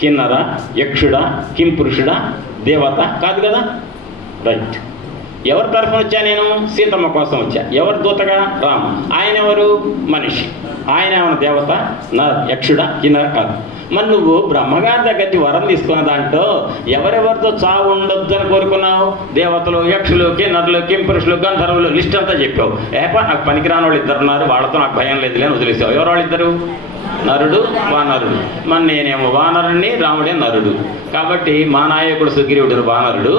కిన్నర, యక్షుడా, కింపురుషుడా, దేవత కాదు కదా. రైట్. ఎవరి తరఫున వచ్చా? నేను సీతమ్మ కోసం వచ్చా. ఎవరు దూతగా? రామ. ఆయన ఎవరు? మనిషి. ఆయన ఏమైనా దేవత? నా యక్షుడా, కిన్నర కాదు. మరి నువ్వు బ్రహ్మగారి దగ్గరికి వరం తీసుకున్న దాంట్లో ఎవరెవరితో చావు ఉండొద్దు అని కోరుకున్నావు? దేవతలు, యక్షులు, కిన్నరులు, కింపురుషులు, గంధర్వులు లిస్ట్ అంతా చెప్పావు. నాకు పనికిరాని వాళ్ళు 2 ఉన్నారు, వాళ్ళతో నాకు భయం లేదులే అని వదిలేసావు. ఎవరు వాళ్ళిద్దరు? నరుడు, వానరుడు. మరి నేనేమో వానరుడిని, రాముడే నరుడు. కాబట్టి మా నాయకుడు సుగ్రీవుడు వానరుడు.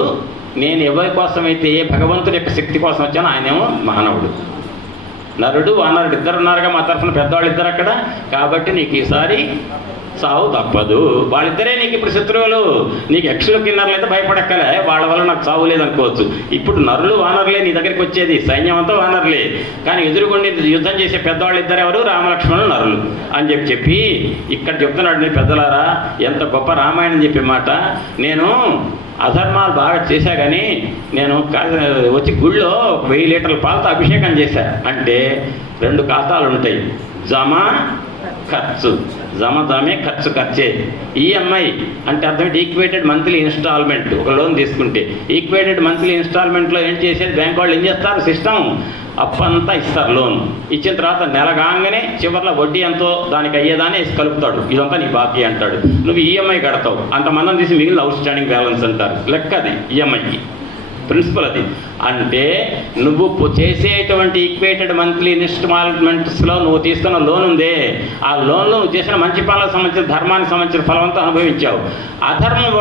నేను ఎవరి కోసమైతే ఏ భగవంతుడి యొక్క శక్తి కోసం వచ్చానో ఆయనేమో మానవుడు. నరుడు, వానరుడు 2 ఉన్నారుగా మా తరఫున, పెద్దవాళ్ళు 2 అక్కడ. కాబట్టి నీకు ఈసారి సావు తప్పదు. వాళ్ళిద్దరే నీకు ఇప్పుడు శత్రువులు. నీకు యక్షులు, కిన్నర్లు అయితే భయపడక్కలే, వాళ్ళ వల్ల నాకు చావు లేదనుకోవచ్చు. ఇప్పుడు నరులు, వానరులే నీ దగ్గరికి వచ్చేది, సైన్యం అంతా వానరులే. కానీ ఎదురుకొండి యుద్ధం చేసే పెద్దవాళ్ళు 2 ఎవరు? రామలక్ష్మణులు, నరులు అని చెప్పి ఇక్కడ చెప్తున్నాడు. నీ పెద్దలారా, ఎంత గొప్ప రామాయణం చెప్పే మాట. నేను అధర్మాలు బాగా చేశా కానీ నేను వచ్చి గుళ్ళో 1000 లీటర్ల పాలతో అభిషేకం చేశా. అంటే 2 ఖాతాలు ఉంటాయి, జమ, ఖర్చు. జమే, ఖర్చే. ఈఎంఐ అంటే అర్థం ఈక్వేటెడ్ మంత్లీ ఇన్స్టాల్మెంట్. ఒక లోన్ తీసుకుంటే ఈక్వేటెడ్ మంత్లీ ఇన్స్టాల్మెంట్లో ఏం చేసేది, బ్యాంక్ వాళ్ళు ఏం చేస్తారు, సిస్టమ్ అప్పంతా ఇస్తారు. లోన్ ఇచ్చిన తర్వాత నెల కాగానే చివరిలో వడ్డీ ఎంతో దానికి అయ్యేదాన్ని కలుపుతాడు. ఇదంతా నీ బాకీ అంటాడు. నువ్వు ఈఎంఐ కడతావు, అంతమందిని తీసి మిగిలిన అవుట్ స్టాండింగ్ బ్యాలెన్స్ అంటారు. లెక్క అది ఈఎంఐకి. ప్రిన్సిపల్ అది. అంటే నువ్వు చేసేటువంటి ఈక్వేటెడ్ మంత్లీ ఇన్స్టాల్మెంట్స్లో నువ్వు తీసుకున్న లోన్ ఉందే, ఆ లోన్లో నువ్వు చేసిన మంచి పనులకు సంబంధించిన ధర్మానికి సంబంధించిన ఫలవంతా అనుభవించావు. అధర్మం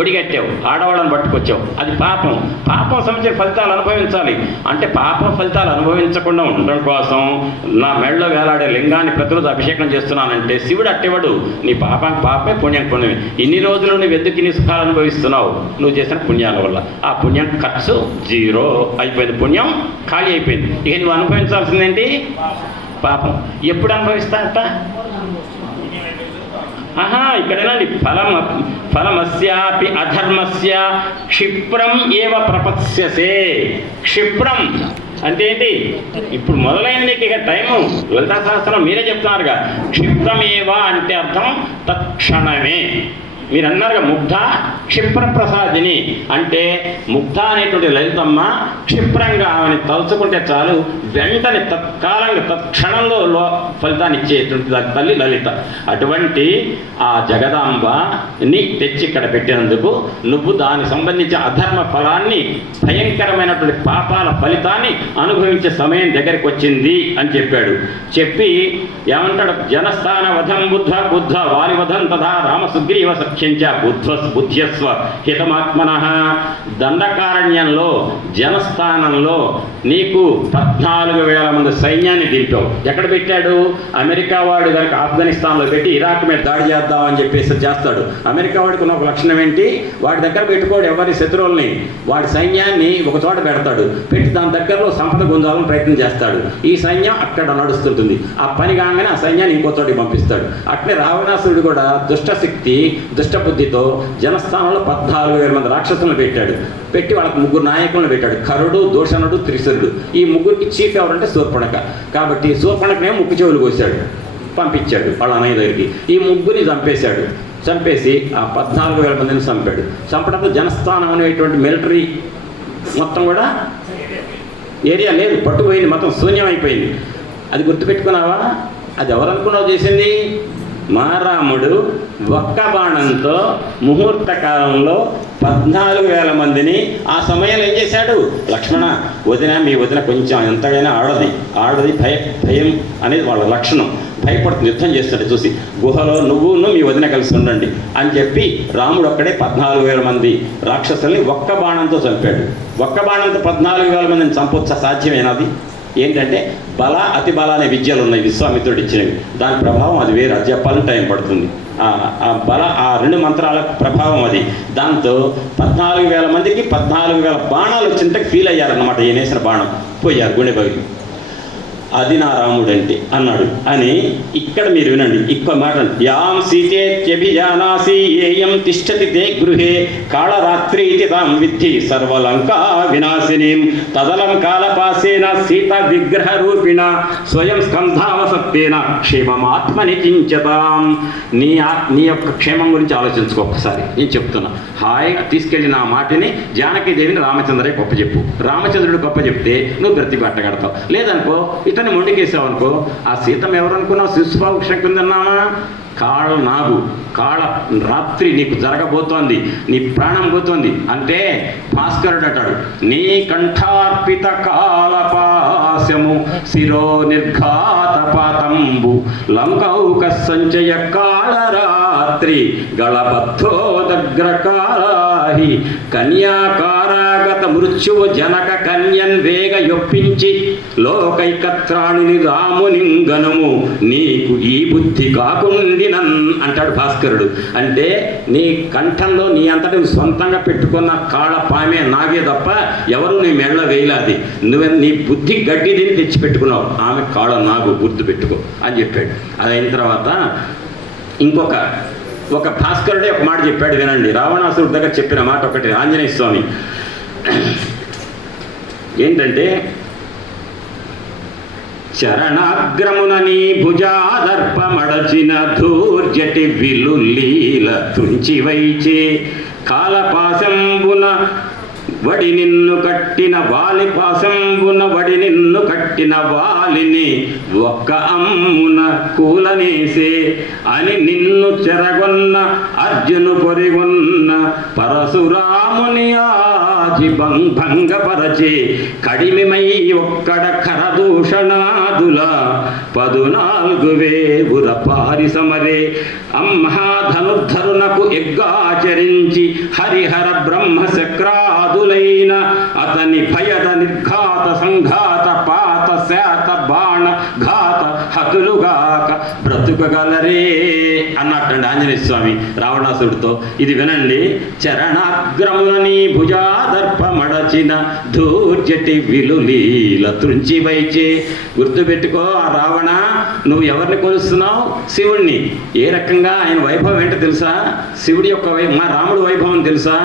ఒడిగట్టావు, ఆడవాళ్ళని పట్టుకొచ్చావు, అది పాపం. పాపం సంబంధించిన ఫలితాలు అనుభవించాలి. అంటే పాపం ఫలితాలు అనుభవించకుండా ఉండడం కోసం నా మెడలో వేలాడే లింగాన్ని ప్రతిరోజు అభిషేకం చేస్తున్నానంటే శివుడు అట్టేవాడు. నీ పాపానికి పాపమే, పుణ్యం పుణ్యమే. ఇన్ని రోజులు నువ్వు ఎందుకు ఇన్ని సుఖాలు అనుభవిస్తున్నావు? నువ్వు చేసిన పుణ్యాల వల్ల. ఆ పుణ్యం ఖర్చు 0 అయిపోయింది, పుణ్యం ఖాళీ అయిపోయింది. ఇక నువ్వు అనుభవించాల్సిందేంటి? పాపం. ఎప్పుడు అనుభవిస్తానట? ఇక్కడేనండి, ఫలమస్యాపి అధర్మస్య క్షిప్రం ఏవ ప్రపత్స్యసే. క్షిప్రం అంటే ఏంటి? ఇప్పుడు మొదలైంది ఇక టైము. లలితా శాస్త్రం మీరే చెప్తున్నారుగా. క్షిప్రమేవా అంటే అర్థం తత్క్షణమే. మీరు అన్నారుగా ముగ్ధ క్షిప్రప్రసాదిని అంటే ముగ్ధ అనేటువంటి లలితమ్మ క్షిప్రంగా ఆమెని తలుచుకుంటే చాలు, వెంటనే తత్కాలంగా తత్క్షణంలో ఫలితాన్ని ఇచ్చేటువంటి తల్లి లలిత. అటువంటి ఆ జగదాంబని తెచ్చి ఇక్కడ పెట్టినందుకు నువ్వు దానికి సంబంధించిన అధర్మ ఫలాన్ని, భయంకరమైనటువంటి పాపాల ఫలితాన్ని అనుభవించే సమయం దగ్గరికి వచ్చింది అని చెప్పాడు. చెప్పి ఏమంటాడు? జనస్థాన వధం బుద్ధ వాలివధం తథా రామసుగ్రీవ సఖ్యంచ బుద్ధ్యస్వ హితమాత్మనః. దండకారణ్యంలో జనస్థానంలో నీకు 14,000 మంది సైన్యాన్ని దింపావు. ఎక్కడ పెట్టాడు? అమెరికా వాడు కనుక ఆఫ్ఘనిస్తాన్లో పెట్టి ఇరాక్ మీద దాడి చేద్దామని చెప్పేసి చేస్తాడు. అమెరికా వాడికి ఒక లక్షణం ఏంటి? వాడి దగ్గర పెట్టుకోడు ఎవరి శత్రువుల్ని. వాడి సైన్యాన్ని ఒక చోట పెడతాడు, పెట్టి దాని దగ్గరలో సంపద గుంజాలని ప్రయత్నం చేస్తాడు. ఈ సైన్యం అక్కడ నడుస్తుంటుంది. ఆ పని కాగానే ఆ సైన్యాన్ని ఇంకో చోటికి పంపిస్తాడు. అట్లే రావణాసురుడు కూడా దుష్టశక్తి, దుష్టబుద్ధితో జనస్థానంలో 14,000 మంది రాక్షసులను పెట్టాడు. పెట్టి వాళ్ళకి 3 నాయకులను పెట్టాడు, కరుడు, దూషణుడు, త్రిశురుడు. ఈ 3కి చీఫ్ ఎవరంటే శూర్పణఖ. కాబట్టి శూర్పణఖనే ముక్కు చెవులు కోసాడు, పంపించాడు వాళ్ళ అన్నయ్య దగ్గరికి. ఈ 3ని చంపేశాడు. చంపేసి ఆ 14,000 మందిని చంపాడు. చంపడంతో జనస్థానం అనేటువంటి మిలిటరీ మొత్తం కూడా ఏరియా లేదు, పట్టుపోయింది, మొత్తం శూన్యం అయిపోయింది. అది గుర్తుపెట్టుకున్నావా? అది ఎవరనుకున్నావు చేసింది? మహారాముడు ఒక్క బాణంతో ముహూర్త కాలంలో 14,000 మందిని ఆ సమయంలో ఏం చేశాడు? లక్ష్మణ, వదిన, మీ వదిన కొంచెం ఎంతగానో ఆడది భయం అనేది వాళ్ళ లక్షణం. భయపడుతుంది, యుద్ధం చేస్తాడు చూసి. గుహలో నువ్వును మీ వదిన కలిసి ఉండండి అని చెప్పి రాముడు ఒక్కడే 14,000 మంది రాక్షసుల్ని ఒక్క బాణంతో చంపాడు. ఒక్క బాణంతో 14,000 మందిని చంపొచ్చా? సాధ్యమేనాది? ఏంటంటే బల, అతి బల అనే విద్యలు ఉన్నాయి విశ్వామిత్రుడు ఇచ్చినవి. దాని ప్రభావం అది వేరు, అది చెప్పాలని టైం పడుతుంది. ఆ బల, ఆ 2 మంత్రాల ప్రభావం అది. దాంతో 14,000 మందికి 14,000 బాణాలు వచ్చింటే ఫీల్ అయ్యారన్నమాట. ఈయన వేసిన బాణం పోయారు గుండె పగిలి. అది నా రాముడంటే అన్నాడు అని ఇక్కడ మీరు వినండి. ఇంకో మాట, యాం సీతేత్యభిజానాసి ఏయం తిష్టతి తే గృహే కాళరాత్రీతి తాం విద్ధి సర్వలంకా వినాశినీం తదలం కాలపాసేన సీత విగ్రహ రూపిణ స్వయం స్కంధావసత్తేన క్షేమమాత్మని చించతాం. నీ యొక్క క్షేమం గురించి ఆలోచించుకో ఒక్కసారి. నేను చెప్తున్నా, హాయిగా తీసుకెళ్ళి నా మాటిని జానకీదేవిని రామచంద్రయ్య గొప్ప చెప్పు. రామచంద్రుడు గొప్ప చెప్తే నువ్వు ప్రతి బట్ట కడతావు. లేదనుకో ఇతను మొండికేసావు అనుకో, ఆ సీతం ఎవరనుకున్నావు? శిశుపావు క్షకుందన్నామా? కాళ నాగు, కాళ రాత్రి నీకు జరగబోతోంది, నీ ప్రాణం పోతోంది అంటే భాస్కరుడు అంటాడు, నీ కంఠార్పిత కాలపాశము శిరో నిర్ఘాత పాతంబు లంకౌక సంచయ కాళరాత్రి గళబద్ధోదగ్ర కాళాహి కన్యాకారాగత మృత్యువు జనక కన్యన్ వేగ యొప్పించి లోకైకత్రాణిని రామునింగనము నీకు ఈ బుద్ధి కాకుండినన్ అంటాడు భాస్కరుడు. అంటే నీ కంఠంలో నీ అంతటి సొంతంగా పెట్టుకున్న కాళ్ళ పామే నాగే తప్ప ఎవరు నీ మెళ్ళ వేయలాది. నువ్వు నీ బుద్ధి గడ్డి దీన్ని తెచ్చి పెట్టుకున్నావు, ఆమె కాళ్ళ నాగు గుర్తు పెట్టుకో అని చెప్పాడు. అది అయిన తర్వాత ఒక భాస్కరుడే ఒక మాట చెప్పాడు, వినండి. రావణాసురుడి దగ్గర చెప్పిన మాట ఒకటి, ఆంజనేయ స్వామి ఏంటంటే, చరణాగ్రమున నీ భుజాదర్పమడచిన ధూర్జటి విలులీల తుంచి వైచే కాలపాశంబున వడి నిన్ను కట్టిన వాలి పాశంబున వడి నిన్ను కట్టిన వాలిని ఒక్క అమ్మున కూలనేసే అని నిన్ను చెరగొన్న అర్జును పొరిగొన్న పరశురాముని రాజి భంగపరచే కడిమిమై ఒక్కడ ఖరదూషణాదుల 14,000 పారిసమరే అంహాధనుద్ధరునకు ఎగ్గాచరించి హరిహర బ్రహ్మశక్రాదులైన అతని భయద నిర్ఘాత సంఘాత పాత శాత బాణ ఘాత హతులుగాక బ్రతుకగలరే అన్నట్టండి ఆంజనేయ స్వామి రావణాసుడితో. ఇది వినండి. చరణాగ్రములని భుజాదర్పమడచిన ధూర్జటి విలులీల త్రుంచి వైచే. గుర్తుపెట్టుకో, ఆ రావణ, నువ్వు ఎవరిని కొలుస్తున్నావు? శివుణ్ణి. ఏ రకంగా ఆయన వైభవం ఏంటో తెలుసా? శివుడి యొక్క మా రాముడు వైభవం తెలుసా?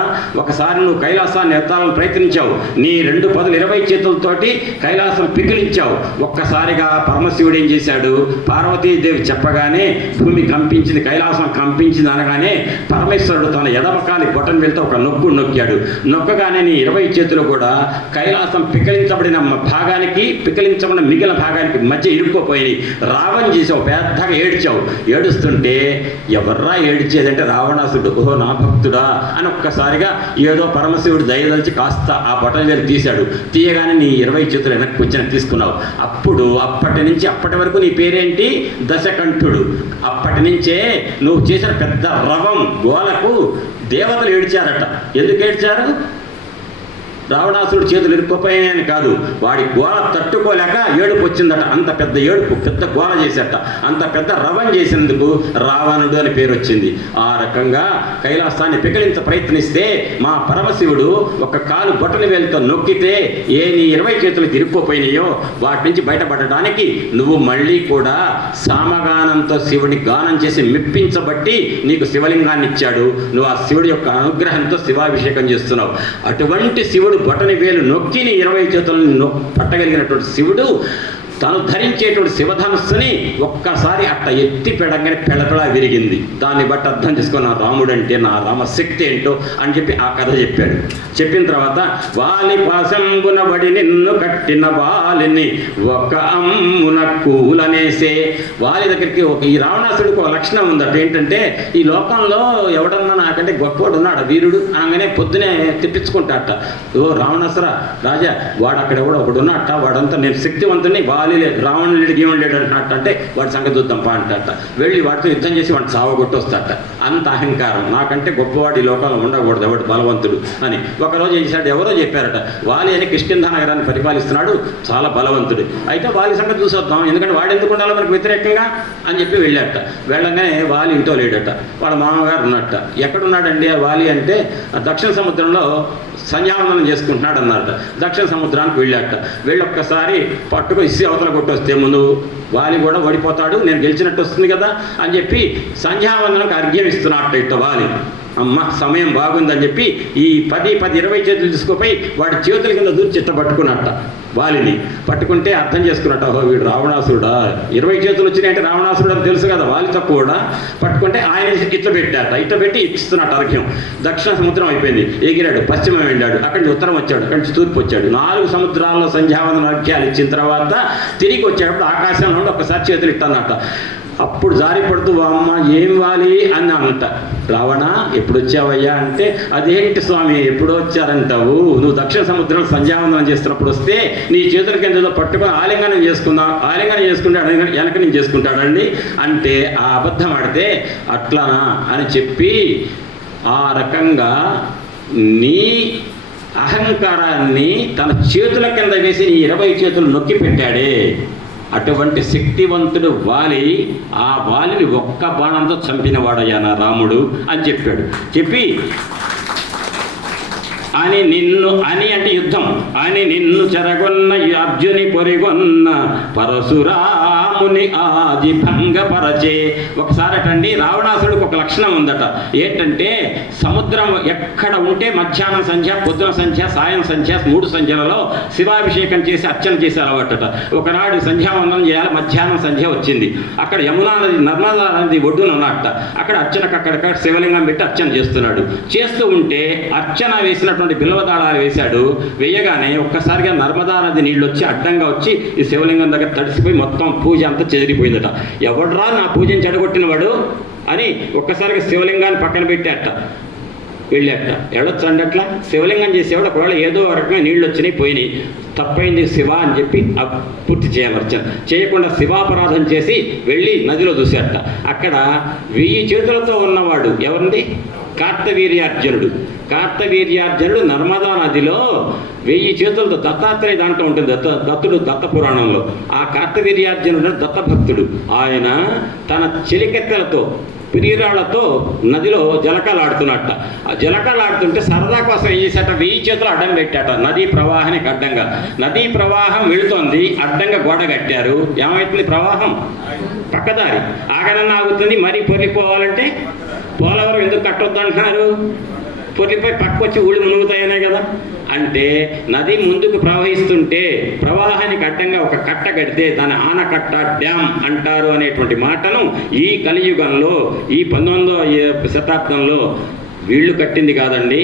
ఒకసారి నువ్వు కైలాసాన్ని ఎత్తాలని ప్రయత్నించావు. నీ 2 పదులు 20 చేతులతోటి కైలాసం పిగిలించావు. ఒక్కసారిగా పరమశివుడు ఏం చేశాడు? పార్వతీదేవి చెప్పగానే భూమి కంపించింది, కైలాసం కంపించింది అనగానే పరమేశ్వరుడు తన ఎడమకాలి బొటన్ వెళ్తే ఒక నొక్కాడు. నొక్కగానే నీ 20 చేతులు కూడా కైలాసం పికిలించబడిన భాగానికి, పికిలించబడిన మిగిలిన భాగానికి మధ్య ఇరుక్కుపోయి రావణ చేసావు. పెద్దగా ఏడ్చావు. ఏడుస్తుంటే ఎవర్రా ఏడ్చేదంటే రావణాసుడు. ఓహో, నా భక్తుడా అని ఒక్కసారిగా ఏదో పరమశివుడు దయదలిచి కాస్త ఆ బొటన్ వేలు తీశాడు. తీయగానే నీ 20 చేతులు వెనక్కి వచ్చిన తీసుకున్నావు. అప్పటి నుంచి అప్పటి వరకు నీ పేరేంటి? దశకంఠుడు. అప్పటి నుంచే నువ్వు చేసిన పెద్ద రవం గోలకు దేవతలు ఏడ్చారట. ఎందుకు ఏడ్చారు? రావణాసురుడు చేతులు ఇరుక్కుపోయాయని కాదు, వాడి గోల తట్టుకోలేక ఏడుపు వచ్చిందట. అంత పెద్ద ఏడుపు, పెద్ద గోల చేసేట. అంత పెద్ద రవం చేసినందుకు రావణుడు అని పేరు వచ్చింది. ఆ రకంగా కైలాసాన్ని పికిలించ ప్రయత్నిస్తే మా పరమశివుడు ఒక కాలు బొటన వేలుతో నొక్కితే ఏ నీ 20 చేతులకు ఇరుక్కుపోయినాయో వాటి నుంచి బయటపడటానికి నువ్వు మళ్ళీ కూడా సామగానంతో శివుని గానం చేసి మెప్పించబట్టి నీకు శివలింగాన్ని ఇచ్చాడు. నువ్వు ఆ శివుడి యొక్క అనుగ్రహంతో శివాభిషేకం చేస్తున్నావు. అటువంటి శివుడు బొటని వేలు నొక్కిని 20 చేతులను పట్టగలిగినటువంటి శివుడు తను ధరించేటువంటి శివధనుస్సుని ఒక్కసారి అట్ట ఎత్తి పెడగానే పెళపెళ విరిగింది. దాన్ని బట్టి అర్థం చేసుకున్న రాముడు అంటే నా రామశక్తి ఏంటో అని చెప్పి ఆ కథ చెప్పాడు. చెప్పిన తర్వాత వాలి పాశంబున బడి నిన్ను కట్టిన వాలిని ఒక అమ్మున కూలనేసే. వాలి దగ్గరికి ఈ రావణాసుడికి ఒక లక్షణం ఉందట. ఏంటంటే ఈ లోకంలో ఎవడన్నా నాకంటే గొప్పవాడు ఉన్నాడు వీరుడు అనగానే పొద్దునే తెప్పించుకుంటాట. ఓ రావణాసుర రాజా, వాడు అక్కడ ఎవడో ఒకడు ఉన్నట్ట, వాడంతా నేను శక్తివంతుని, రావణుడు గీవణుడు లేడు అంటున్నట్టు. అంటే వాడి సంగతి చూద్దాం పా అంటట. వెళ్ళి వాడితో యుద్ధం చేసి వాడిని సావగొట్టి వస్తాట. అంత అహంకారం, నాకంటే గొప్పవాడు ఈ లోకంలో ఉండకూడదు, ఎవడు బలవంతుడు అని. ఒకరోజు ఏం చేశాడు, ఎవరో చెప్పారట, వాలి అని కిష్కింధ నగరాన్ని పరిపాలిస్తున్నాడు, చాలా బలవంతుడు. అయితే వాలి సంగతి చూసొద్దాం, ఎందుకంటే వాడు ఎందుకు ఉండాలో మనకు వ్యతిరేకంగా అని చెప్పి వెళ్ళాట. వెళ్ళగానే వాలి ఇంట్లో లేడట, వాళ్ళ మామగారు ఉన్నట్ట. ఎక్కడున్నాడండి ఆ వాలి అంటే దక్షిణ సముద్రంలో సంధ్యావందనం చేసుకుంటున్నాడు అన్నారట. దక్షిణ సముద్రానికి వెళ్ళాట. వెళ్ళి ఒక్కసారి పట్టుకు ఇసి అవతల కొట్టొస్తే ముందు వాలి కూడా ఓడిపోతాడు, నేను గెలిచినట్టు వస్తుంది కదా అని చెప్పి సంధ్యావందనకు అర్ఘ్యం ఇస్తున్నట్ట ఇట్ట వాలి. అమ్మ సమయం బాగుందని చెప్పి ఈ 10, 20 చేతులు తీసుకుపోయి వాడి చేతుల కింద దూరి చిట్ట పట్టుకున్నట్ట. వాలిని పట్టుకుంటే అర్థం చేసుకున్నట్ట, ఓహో వీడు రావణాసురుడా, 20 చేతులు వచ్చినాయంటే రావణాసురుడు అని తెలుసు కదా వాలితో కూడా. పట్టుకుంటే ఆయన ఇట్లా పెట్టాట. ఇట్లా పెట్టి ఇస్తున్నట్టు అర్ఘ్యం. దక్షిణ సముద్రం అయిపోయింది, ఎగిరాడు, పశ్చిమం వెళ్ళాడు, అక్కడి నుంచి ఉత్తరం వచ్చాడు, అక్కడి నుంచి తూర్పు వచ్చాడు. 4 సముద్రాల్లో సంధ్యావందన అర్ఘ్యాలు ఇచ్చిన తర్వాత తిరిగి వచ్చేటప్పుడు ఆకాశంలో నుండి ఒక్కసారి చేతులు ఇట్టన్నట్ట. అప్పుడు జారి పడుతూ అమ్మ ఏం వాలి అని అంట. రావణ ఎప్పుడు వచ్చావయ్యా అంటే, అదేంటి స్వామి ఎప్పుడో వచ్చారంటావు, నువ్వు దక్షిణ సముద్రంలో సంధ్యావందనం చేస్తున్నప్పుడు వస్తే నీ చేతుల కింద పట్టుకొని ఆలింగనం చేసుకుందాం, ఆలింగనం చేసుకుంటాడు వెనక నేను చేసుకుంటాడండి అంటే ఆ అబద్ధం ఆడితే అట్లానా అని చెప్పి ఆ రకంగా నీ అహంకారాన్ని తన చేతుల కింద వేసి నీ 20 చేతులు నొక్కి పెట్టాడే. అటువంటి శక్తివంతుడు వాలి. ఆ వాలిని ఒక్క బాణంతో చంపినవాడయ్యా నా రాముడు అని చెప్పాడు. చెప్పి అని నిన్ను అని అంటే యుద్ధం అని నిన్ను చెరగొన్న అర్జుని పొరిగొన్న పరశురాముని ఆది భంగపరచే. ఒకసారి అటండి రావణాసుడికి ఒక లక్షణం ఉందట. ఏంటంటే సముద్రం ఎక్కడ ఉంటే మధ్యాహ్నం సంధ్య, పొద్దున సంధ్య, సాయం సంధ్య 3 సంధ్యలలో శివాభిషేకం చేసి అర్చన చేసే అలవాటట. ఒకనాడు సంధ్యావందనం చేయాలి, మధ్యాహ్నం సంధ్య వచ్చింది. అక్కడ యమునా నది, నర్మదా నది ఒడ్డున ఉన్నట్ట. అక్కడ అర్చనకు అక్కడక్కడ శివలింగం పెట్టి అర్చన చేస్తున్నాడు. చేస్తూ ఉంటే అర్చన వేసిన బిల్వదాళాలు వేశాడు. వేయగానే ఒక్కసారిగా నర్మదా నది నీళ్ళు వచ్చి అడ్డంగా వచ్చి ఈ శివలింగం దగ్గర తడిసిపోయి మొత్తం పూజ అంతా చెదిరిపోయిందట. ఎవడ్రా నా పూజను చెడగొట్టిన వాడు అని ఒక్కసారిగా శివలింగాన్ని పక్కన పెట్టాట. వెళ్ళాట. వెళ్ళొచ్చండి అట్లా శివలింగం చేసేవాడు ఒకవేళ ఏదో రకంగా నీళ్ళు వచ్చినాయి పోయినాయి, తప్పైంది శివ అని చెప్పి పూర్తి చేయాలి. అర్చన చేయకుండా శివాపరాధం చేసి వెళ్ళి నదిలో చూసేట. అక్కడ 1000 చేతులతో ఉన్నవాడు ఎవరిది? కార్తవీర్యార్జునుడు. కార్తవీర్యార్జునుడు నర్మదా నదిలో 1000 చేతులతో, దత్తాత్రేయ దాంట్లో ఉంటుంది, దత్తుడు దత్త పురాణంలో. ఆ కార్తవీర్యార్జునుడు దత్తభక్తుడు. ఆయన తన చెలికెత్తలతో పిరీరాళ్లతో నదిలో జలకాలాడుతున్నట్ట. ఆ జలకాలాడుతుంటే సరదా కోసం ఏం చేశాట, 1000 చేతులు అడ్డం పెట్టాట నదీ ప్రవాహానికి అడ్డంగా. నదీ ప్రవాహం వెళుతోంది, అడ్డంగా గోడ కట్టారు. ఏమవుతుంది? ప్రవాహం పక్కదారి ఆగనన్నా ఆగుతుంది. మరీ పొర్లిపోవాలంటే పోలవరం ఎందుకు కట్టొద్దు అంటున్నారు? పొర్లిపోయి పక్కొచ్చి ఊళ్ళు మునుగుతాయనే కదా. అంటే నది ముందుకు ప్రవహిస్తుంటే ప్రవాహానికి అడ్డంగా ఒక కట్ట కడితే దాని ఆనకట్ట, డ్యామ్ అంటారు అనేటువంటి మాటను ఈ కలియుగంలో, ఈ 19వ శతాబ్దంలో వీళ్ళు కట్టింది కాదండి.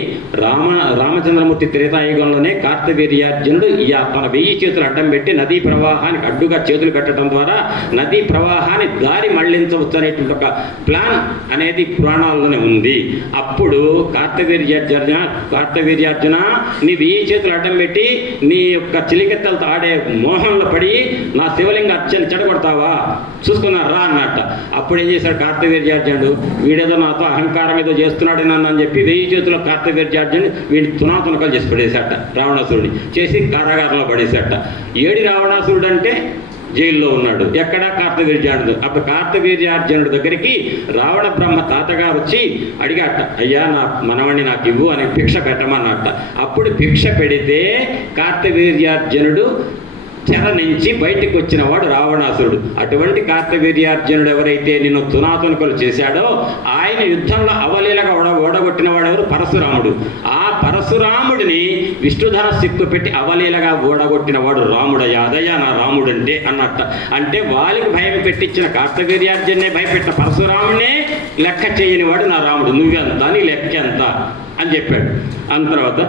రామచంద్రమూర్తి త్రేతాయుగంలోనే కార్తవీర్యార్జునుడు తన 1000 చేతులు అడ్డం పెట్టి నదీ ప్రవాహానికి అడ్డుగా చేతులు పెట్టడం ద్వారా నదీ ప్రవాహాన్ని దారి మళ్లించవచ్చు అనేటువంటి ఒక ప్లాన్ అనేది పురాణాల్లోనే ఉంది. అప్పుడు కార్తవీర్యార్జున నీ 1000 చేతులు అడ్డం పెట్టి నీ యొక్క చిలికెత్తలతో ఆడే మోహంలో పడి నా శివలింగ అర్చన చెడగొడతావా, చూసుకున్నారా అన్నట్ట. అప్పుడు ఏం చేశాడు కార్తవీర్యార్జునుడు? వీడేదో నాతో అహంకారం ఏదో చేస్తున్నాడు నన్ను అని చెప్పి 1000 చేతుల్లో కార్తవీర్యార్జునుడు వీడి తునాతునకలు చేసి పడేశాట. రావణాసురుడిని చేసి కారాగారంలో పడేశాట. ఏడి రావణాసురుడు అంటే జైల్లో ఉన్నాడు. ఎక్కడ? కార్తవీర్యార్జునుడు. అప్పుడు కార్తవీర్యార్జునుడి దగ్గరికి రావణ బ్రహ్మ తాతగారు వచ్చి అడిగాట, అయ్యా నా మనవణ్ణి నాకు ఇవ్వు అని భిక్ష పెట్టమన్నట్ట. అప్పుడు భిక్ష పెడితే కార్తవీర్యార్జునుడు చెర నుంచి బయటికి వచ్చిన వాడు రావణాసురుడు. అటువంటి కార్తవీర్యార్జునుడు ఎవరైతే నిన్ను తునాతునకలు చేశాడో ఆయన యుద్ధంలో అవలీలగా ఓడగొట్టిన వాడు ఎవరు? పరశురాముడు. ఆ పరశురాముడిని విష్ణుధనస్సు పెట్టి అవలీలగా ఓడగొట్టిన వాడు రాముడయ్యా. అదయ్యా నా రాముడు అంటే అన్నట్ట. అంటే వాళ్ళకి భయం పెట్టించిన కార్తవీర్యార్జునే భయపెట్టిన పరశురాముడినే లెక్క చేయని వాడు నా రాముడు. నువ్వెంత, నీ లెక్క ఎంత అని చెప్పాడు. అంత తర్వాత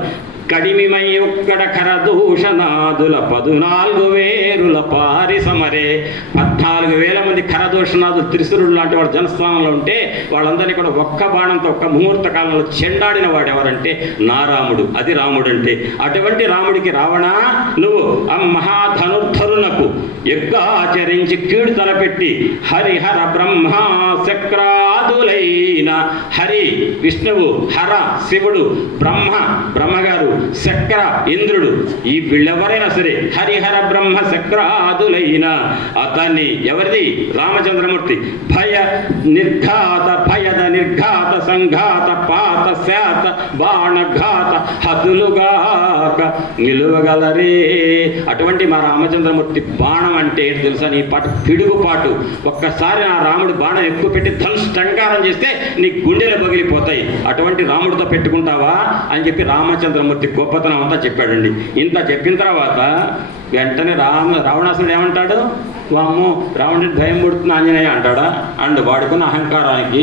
కడిమిమై ఒక్కడ ఖరదూషణాదుల 14,000 పారి సమరే. 14,000 మంది ఖరదూషణాదులు, త్రిశూరుడు లాంటి వాడు జనస్థానంలో ఉంటే వాళ్ళందరినీ కూడా ఒక్క బాణంతో ఒక్క ముహూర్త కాలంలో చెండాడిన వాడు ఎవరంటే నా రాముడు. అది రాముడు అంటే. అటువంటి రాముడికి రావణ నువ్వు ఆ మహాధనుర్ధరునకు యజ్ఞాచరించి కీడు తలపెట్టి హరిహర బ్రహ్మ చక్రాదులైన హరి విష్ణువు, హర శివుడు, బ్రహ్మగారు, చక్ర ఇంద్రుడు, ఈ వీళ్ళెవరైనా సరే హరిహర బ్రహ్మ చక్రాదులైన అతన్ని ఎవరిది? రామచంద్రమూర్తి. భయద నిర్ఘాత సంఘాత పాత శాత బాణఘాత హతులుగాక నిలువగలరే. అటువంటి మా రామచంద్రమూర్తి బాణం అంటే ఏంటి తెలుసా? నీ పాటు పిడుగుపాటు. ఒక్కసారి నా రాముడు బాణం ఎక్కువ పెట్టి ధనుష్టంకారం చేస్తే నీ గుండెలు పగిలిపోతాయి. అటువంటి రాముడితో పెట్టుకుంటావా అని చెప్పి రామచంద్రమూర్తి గొప్పతనం అంతా చెప్పాడండి. ఇంత చెప్పిన తర్వాత వెంటనే రావణాసురుడు ఏమంటాడు? వామ్మో రావణుడికి భయం పుడుతుంది ఆంజనేయ అంటాడా? అండు వాడుకున్న అహంకారానికి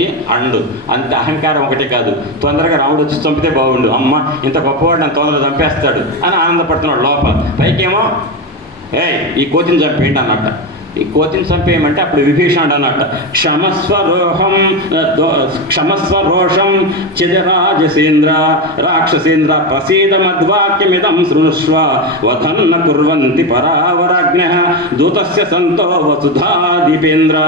అంత అహంకారం ఒకటే కాదు, తొందరగా రాముడు వచ్చి చంపితే బాగుండు, అమ్మ ఇంత గొప్పవాడు నన్ను తొందరగా చంపేస్తాడు అని ఆనందపడుతున్నాడు లోపల. పైకేమో ఈ కోతిని చంపేయండి అన్నట్ట. ఈ కోతిని చంపేయమంటే అప్పుడు విభీషణుడు అన్నట్ట, క్షమస్వరోషం చిదరాజసేంద్ర రాక్షసేంద్ర ప్రసీద మద్వాక్యమిదం శృణుష్వ వధన్న కుర్వంతి పరావరాజ్ఞః దూతస్య సంతో వసుధాదీపేంద్రా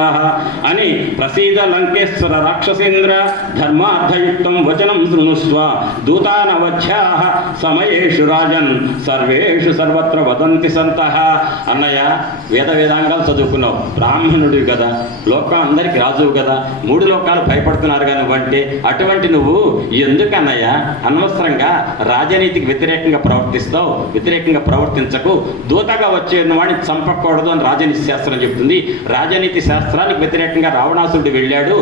అని ప్రసీద లంకేశ్వర రాక్షసేంద్ర ధర్మార్థయుక్తం వచనం శృణుష్వ దూతానవధ్యాః సమయేషు రాజన్ సర్వేషు సర్వత్ర వదంతి సంతః. అన్నయ్య వేదాంగాలు చదువుకున్నావు, బ్రాహ్మణుడివి కదా, లోకం అందరికి రాజువు కదా, 3 లోకాలు భయపడుతున్నారు కానీ అంటే అటువంటి నువ్వు ఎందుకన్నయ్యా అనవసరంగా రాజనీతికి వ్యతిరేకంగా ప్రవర్తిస్తావు? వ్యతిరేకంగా ప్రవర్తించకు, దూతగా వచ్చే వాడిని చంపకూడదు అని రాజనీతి శాస్త్రం చెప్తుంది. రాజనీతి శాస్త్రానికి వ్యతిరేకంగా రావణాసురుడు వెళ్ళాడు.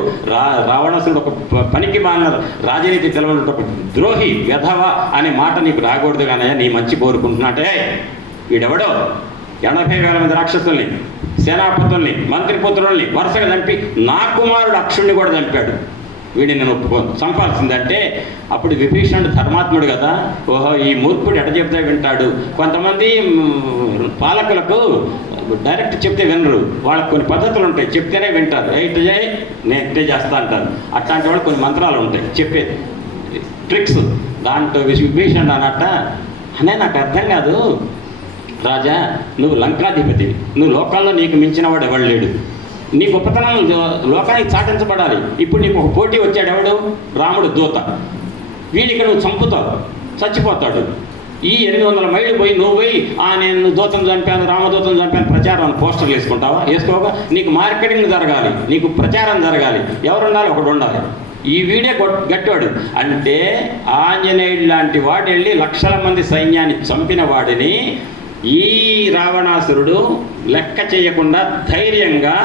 రావణాసురుడు ఒక పనికి మాన రాజనీతి తెలవడం ఒక ద్రోహి వెధవ అనే మాట నీకు రాకూడదు కానయ్యా, నీ మంచి కోరుకుంటున్నట్టే. వీడెవడో 80,000 మంది రాక్షసుల్ని, సేనాపతుల్ని, మంత్రిపుత్రుల్ని వరుసగా చంపి నా కుమారుడు అక్షుణ్ణి కూడా చంపాడు. వీడిని నేను చంపాల్సిందంటే అప్పుడు విభీషణుడు ధర్మాత్ముడు కదా, ఓహో ఈ మూర్ఖుడు ఎట చెప్తే వింటాడు. కొంతమంది పాలకులకు డైరెక్ట్ చెప్తే వినరు, వాళ్ళకి కొన్ని పద్ధతులు ఉంటాయి, చెప్తేనే వింటారు. ఇటు చేయి నేను ఇట్టే చేస్తా అంటారు. అట్లాంటి వాళ్ళు కొన్ని మంత్రాలు ఉంటాయి చెప్పేది. ట్రిక్స్. దాంట్లో విభీషణుడు అన్నట్ట, అనే నాకు అర్థం కాదు రాజా, నువ్వు లంకాధిపతివి, నువ్వు లోకాల్లో నీకు మించిన వాడు ఎవడు లేడు, నీ గొప్పతనం లోకానికి చాటించబడాలి. ఇప్పుడు నీకు ఒక పోటీ వచ్చాడు, ఎవడు? రాముడు దూత. వీడికి నువ్వు చంపుతావు, చచ్చిపోతాడు. ఈ 800 మైళ్ళు పోయి నువ్వు పోయి నేను దూతను చంపాను, రామదూతను చంపాను ప్రచారం పోస్టర్లు వేసుకుంటావా? వేసుకోగా నీకు మార్కెటింగ్ జరగాలి, నీకు ప్రచారం జరగాలి. ఎవరు ఉండాలి? ఒకడు ఉండాలి. ఈ వీడే గట్టివాడు. అంటే ఆంజనేయుడు లాంటి వాడు వెళ్ళి లక్షల మంది సైన్యాన్ని చంపిన వాడిని ఈ రావణాసురుడు లెక్క చేయకుండా ధైర్యంగా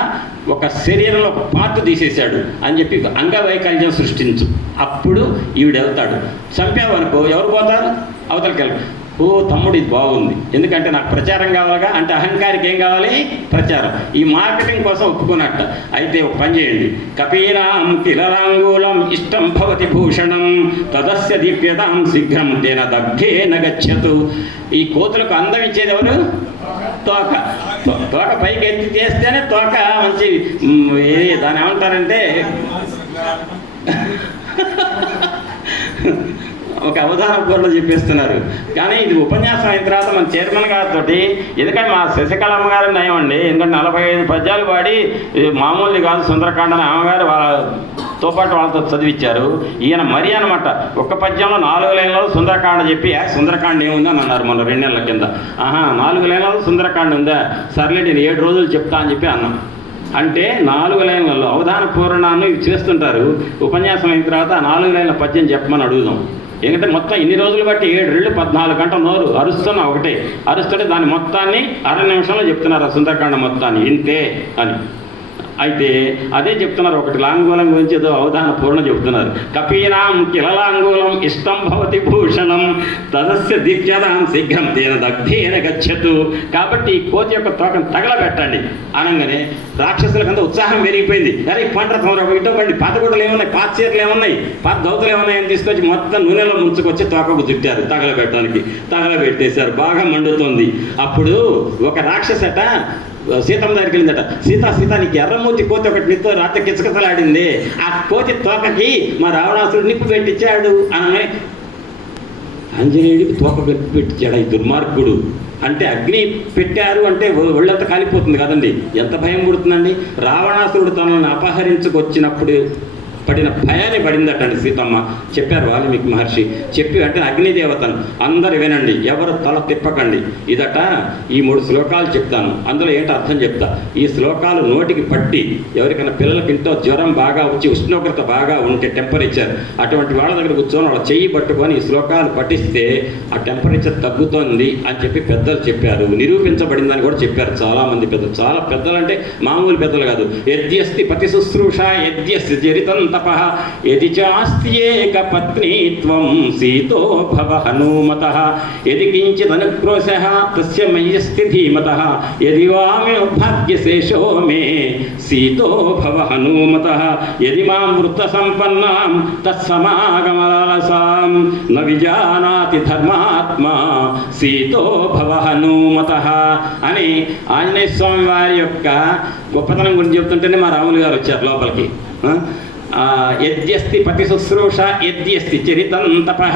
ఒక శరీరంలో ఒక పార్ట్ తీసేశాడు అని చెప్పి అంగవైకల్యం సృష్టించు. అప్పుడు ఈవిడ వెళ్తాడు. చంపావనుకో ఎవరు పోతారు? అవతలకి వెళ్ళి, ఓ తమ్ముడు ఇది బాగుంది, ఎందుకంటే నాకు ప్రచారం కావాలిగా. అంటే అహంకారికి ఏం కావాలి? ప్రచారం. ఈ మార్కెటింగ్ కోసం ఒప్పుకున్నట్ట. అయితే ఒక పని చేయండి, కపీనాం కిలరాంగూలం ఇష్టం భవతి భూషణం తదస్య దీప్యతాం శీఘ్రం తేన దగ్ధేన గచ్చతు. ఈ కోతులకు అందం ఇచ్చేది ఎవరు? తోక. తోక పైకి ఎత్తి చేస్తేనే తోక మంచి దాన్ని ఏమంటారంటే ఒక అవధాన కూరలో చెప్పేస్తున్నారు. కానీ ఇది ఉపన్యాసం అయిన తర్వాత మన చైర్మన్ గారితో, ఎందుకంటే మా శశికళమ్మ గారు నయమండి, ఎందుకంటే 45 పద్యాలు పాడి మామూలు కాదు సుందరకాండని అమ్మగారు వాళ్ళతో పాటు వాళ్ళతో చదివించారు. ఈయన మరీ అనమాట, ఒక్క పద్యంలో 4 లైన్లలో సుందరకాండ చెప్పి సుందరకాండ ఏముందని అన్నారు మొన్న 2 నెలల కింద. 4 లైన్లలో సుందరకాండ ఉందా? సర్లే నేను 7 రోజులు చెప్తా అని చెప్పి అన్నాం. అంటే 4 లైన్లలో అవధాన పూర్ణాన్ని ఇవి చేస్తుంటారు. ఉపన్యాసం అయిన తర్వాత 4 లైన్ల పద్యం చెప్పమని అడుగుదాం. ఎందుకంటే మొత్తం ఇన్ని రోజులు బట్టి 7 రెళ్ళు 14 గంటల నోరు అరుస్తున్నా ఒకటే అరుస్తుంటే దాని మొత్తాన్ని 1/2 నిమిషంలో చెప్తున్నారు సుందరకాండ మొత్తాన్ని ఇంతే అని. అయితే అదే చెప్తున్నారు, ఒకటి లాంగూలం గురించి ఏదో అవధాన పూర్ణ చెబుతున్నారు. కపీనాం కిలలాంగూలం ఇష్టం భవతి భూషణం తదస్య దీప్యతాం శీఘ్రం తేన దగ్ధేన గచ్చతు. కాబట్టి ఈ కోతి యొక్క తోకను తగలబెట్టండి అనగానే రాక్షసులకంతా ఉత్సాహం పెరిగిపోయింది. అరే పంట ఇటో పండి పాత గుడ్డలు ఏమున్నాయి, పాత చీరలు ఏమున్నాయి, పాత దౌతలు ఏమున్నాయని తీసుకొచ్చి మొత్తం నూనెలో ముంచుకొచ్చి తోకకు చుట్టారు. తగలబెట్టడానికి తగలబెట్టేశారు. బాగా మండుతోంది. అప్పుడు ఒక రాక్షసట సీతమ్మ దగ్గరికి వెళ్ళిందట. సీత నీకు ఎర్రమూతి కోతి ఒకటి నీతో రాత్రి కిచకిచలాడింది, ఆ కోతి తోకకి మా రావణాసురుడు నిప్పు పెట్టించాడు అనగానే ఆంజనేయుడికి తోక పెట్టించాడు ఈ దుర్మార్గుడు. అంటే అగ్ని పెట్టారు అంటే ఒళ్ళంతా కాలిపోతుంది కదండి, ఎంత భయం పుడుతుందండి. రావణాసురుడు తనను అపహరించుకొచ్చినప్పుడు పడిన భయాన్ని పడిందటండి సీతమ్మ. చెప్పారు వాల్మీకి మహర్షి. చెప్పి అంటే అగ్నిదేవతను అందరు వినండి, ఎవరు తల తిప్పకండి. ఇదట ఈ 3 శ్లోకాలు చెప్తాను, అందులో ఏంటో అర్థం చెప్తా. ఈ శ్లోకాలు నోటికి పట్టి ఎవరికైనా పిల్లలకి ఇంట్లో జ్వరం బాగా వచ్చి ఉష్ణోగ్రత బాగా ఉంటే టెంపరేచర్, అటువంటి వాళ్ళ దగ్గర కూర్చొని వాళ్ళ చెయ్యి పట్టుకొని ఈ శ్లోకాలు పఠిస్తే ఆ టెంపరేచర్ తగ్గుతోంది అని చెప్పి పెద్దలు చెప్పారు. నిరూపించబడిందని కూడా చెప్పారు చాలామంది పెద్దలు. చాలా పెద్దలు అంటే మామూలు పెద్దలు కాదు. యద్యస్తి పతి శుశ్రూష యద్యస్తి చరితం తపః యది చాస్త్యేక పత్నీత్వం సీతో భవ హనుమతః యది కించిదనుక్రోశః తస్య మయ్యస్తి ధీమతః యది వామే భాగ్యశేషో మే సీతో భవ హనుమతః యది మాం వృత్త సంపన్నాం తత్సమాగమలాలసాం న విజానాతి ధర్మాత్మా సీతో భవ హనుమతః అని ఆంజనేయ స్వామి వారి యొక్క గొప్పతనం గురించి చెప్తుంటేనే మా రాములు గారు వచ్చారు లోపలికి. యద్యస్తి పతి శుశ్రూష యద్యస్తి చరితం తపః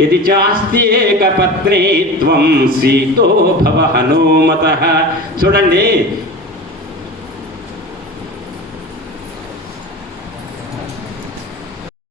యది చాస్త్యేక పత్నీత్వం సీతో భవ హనుమతః. చూడండి,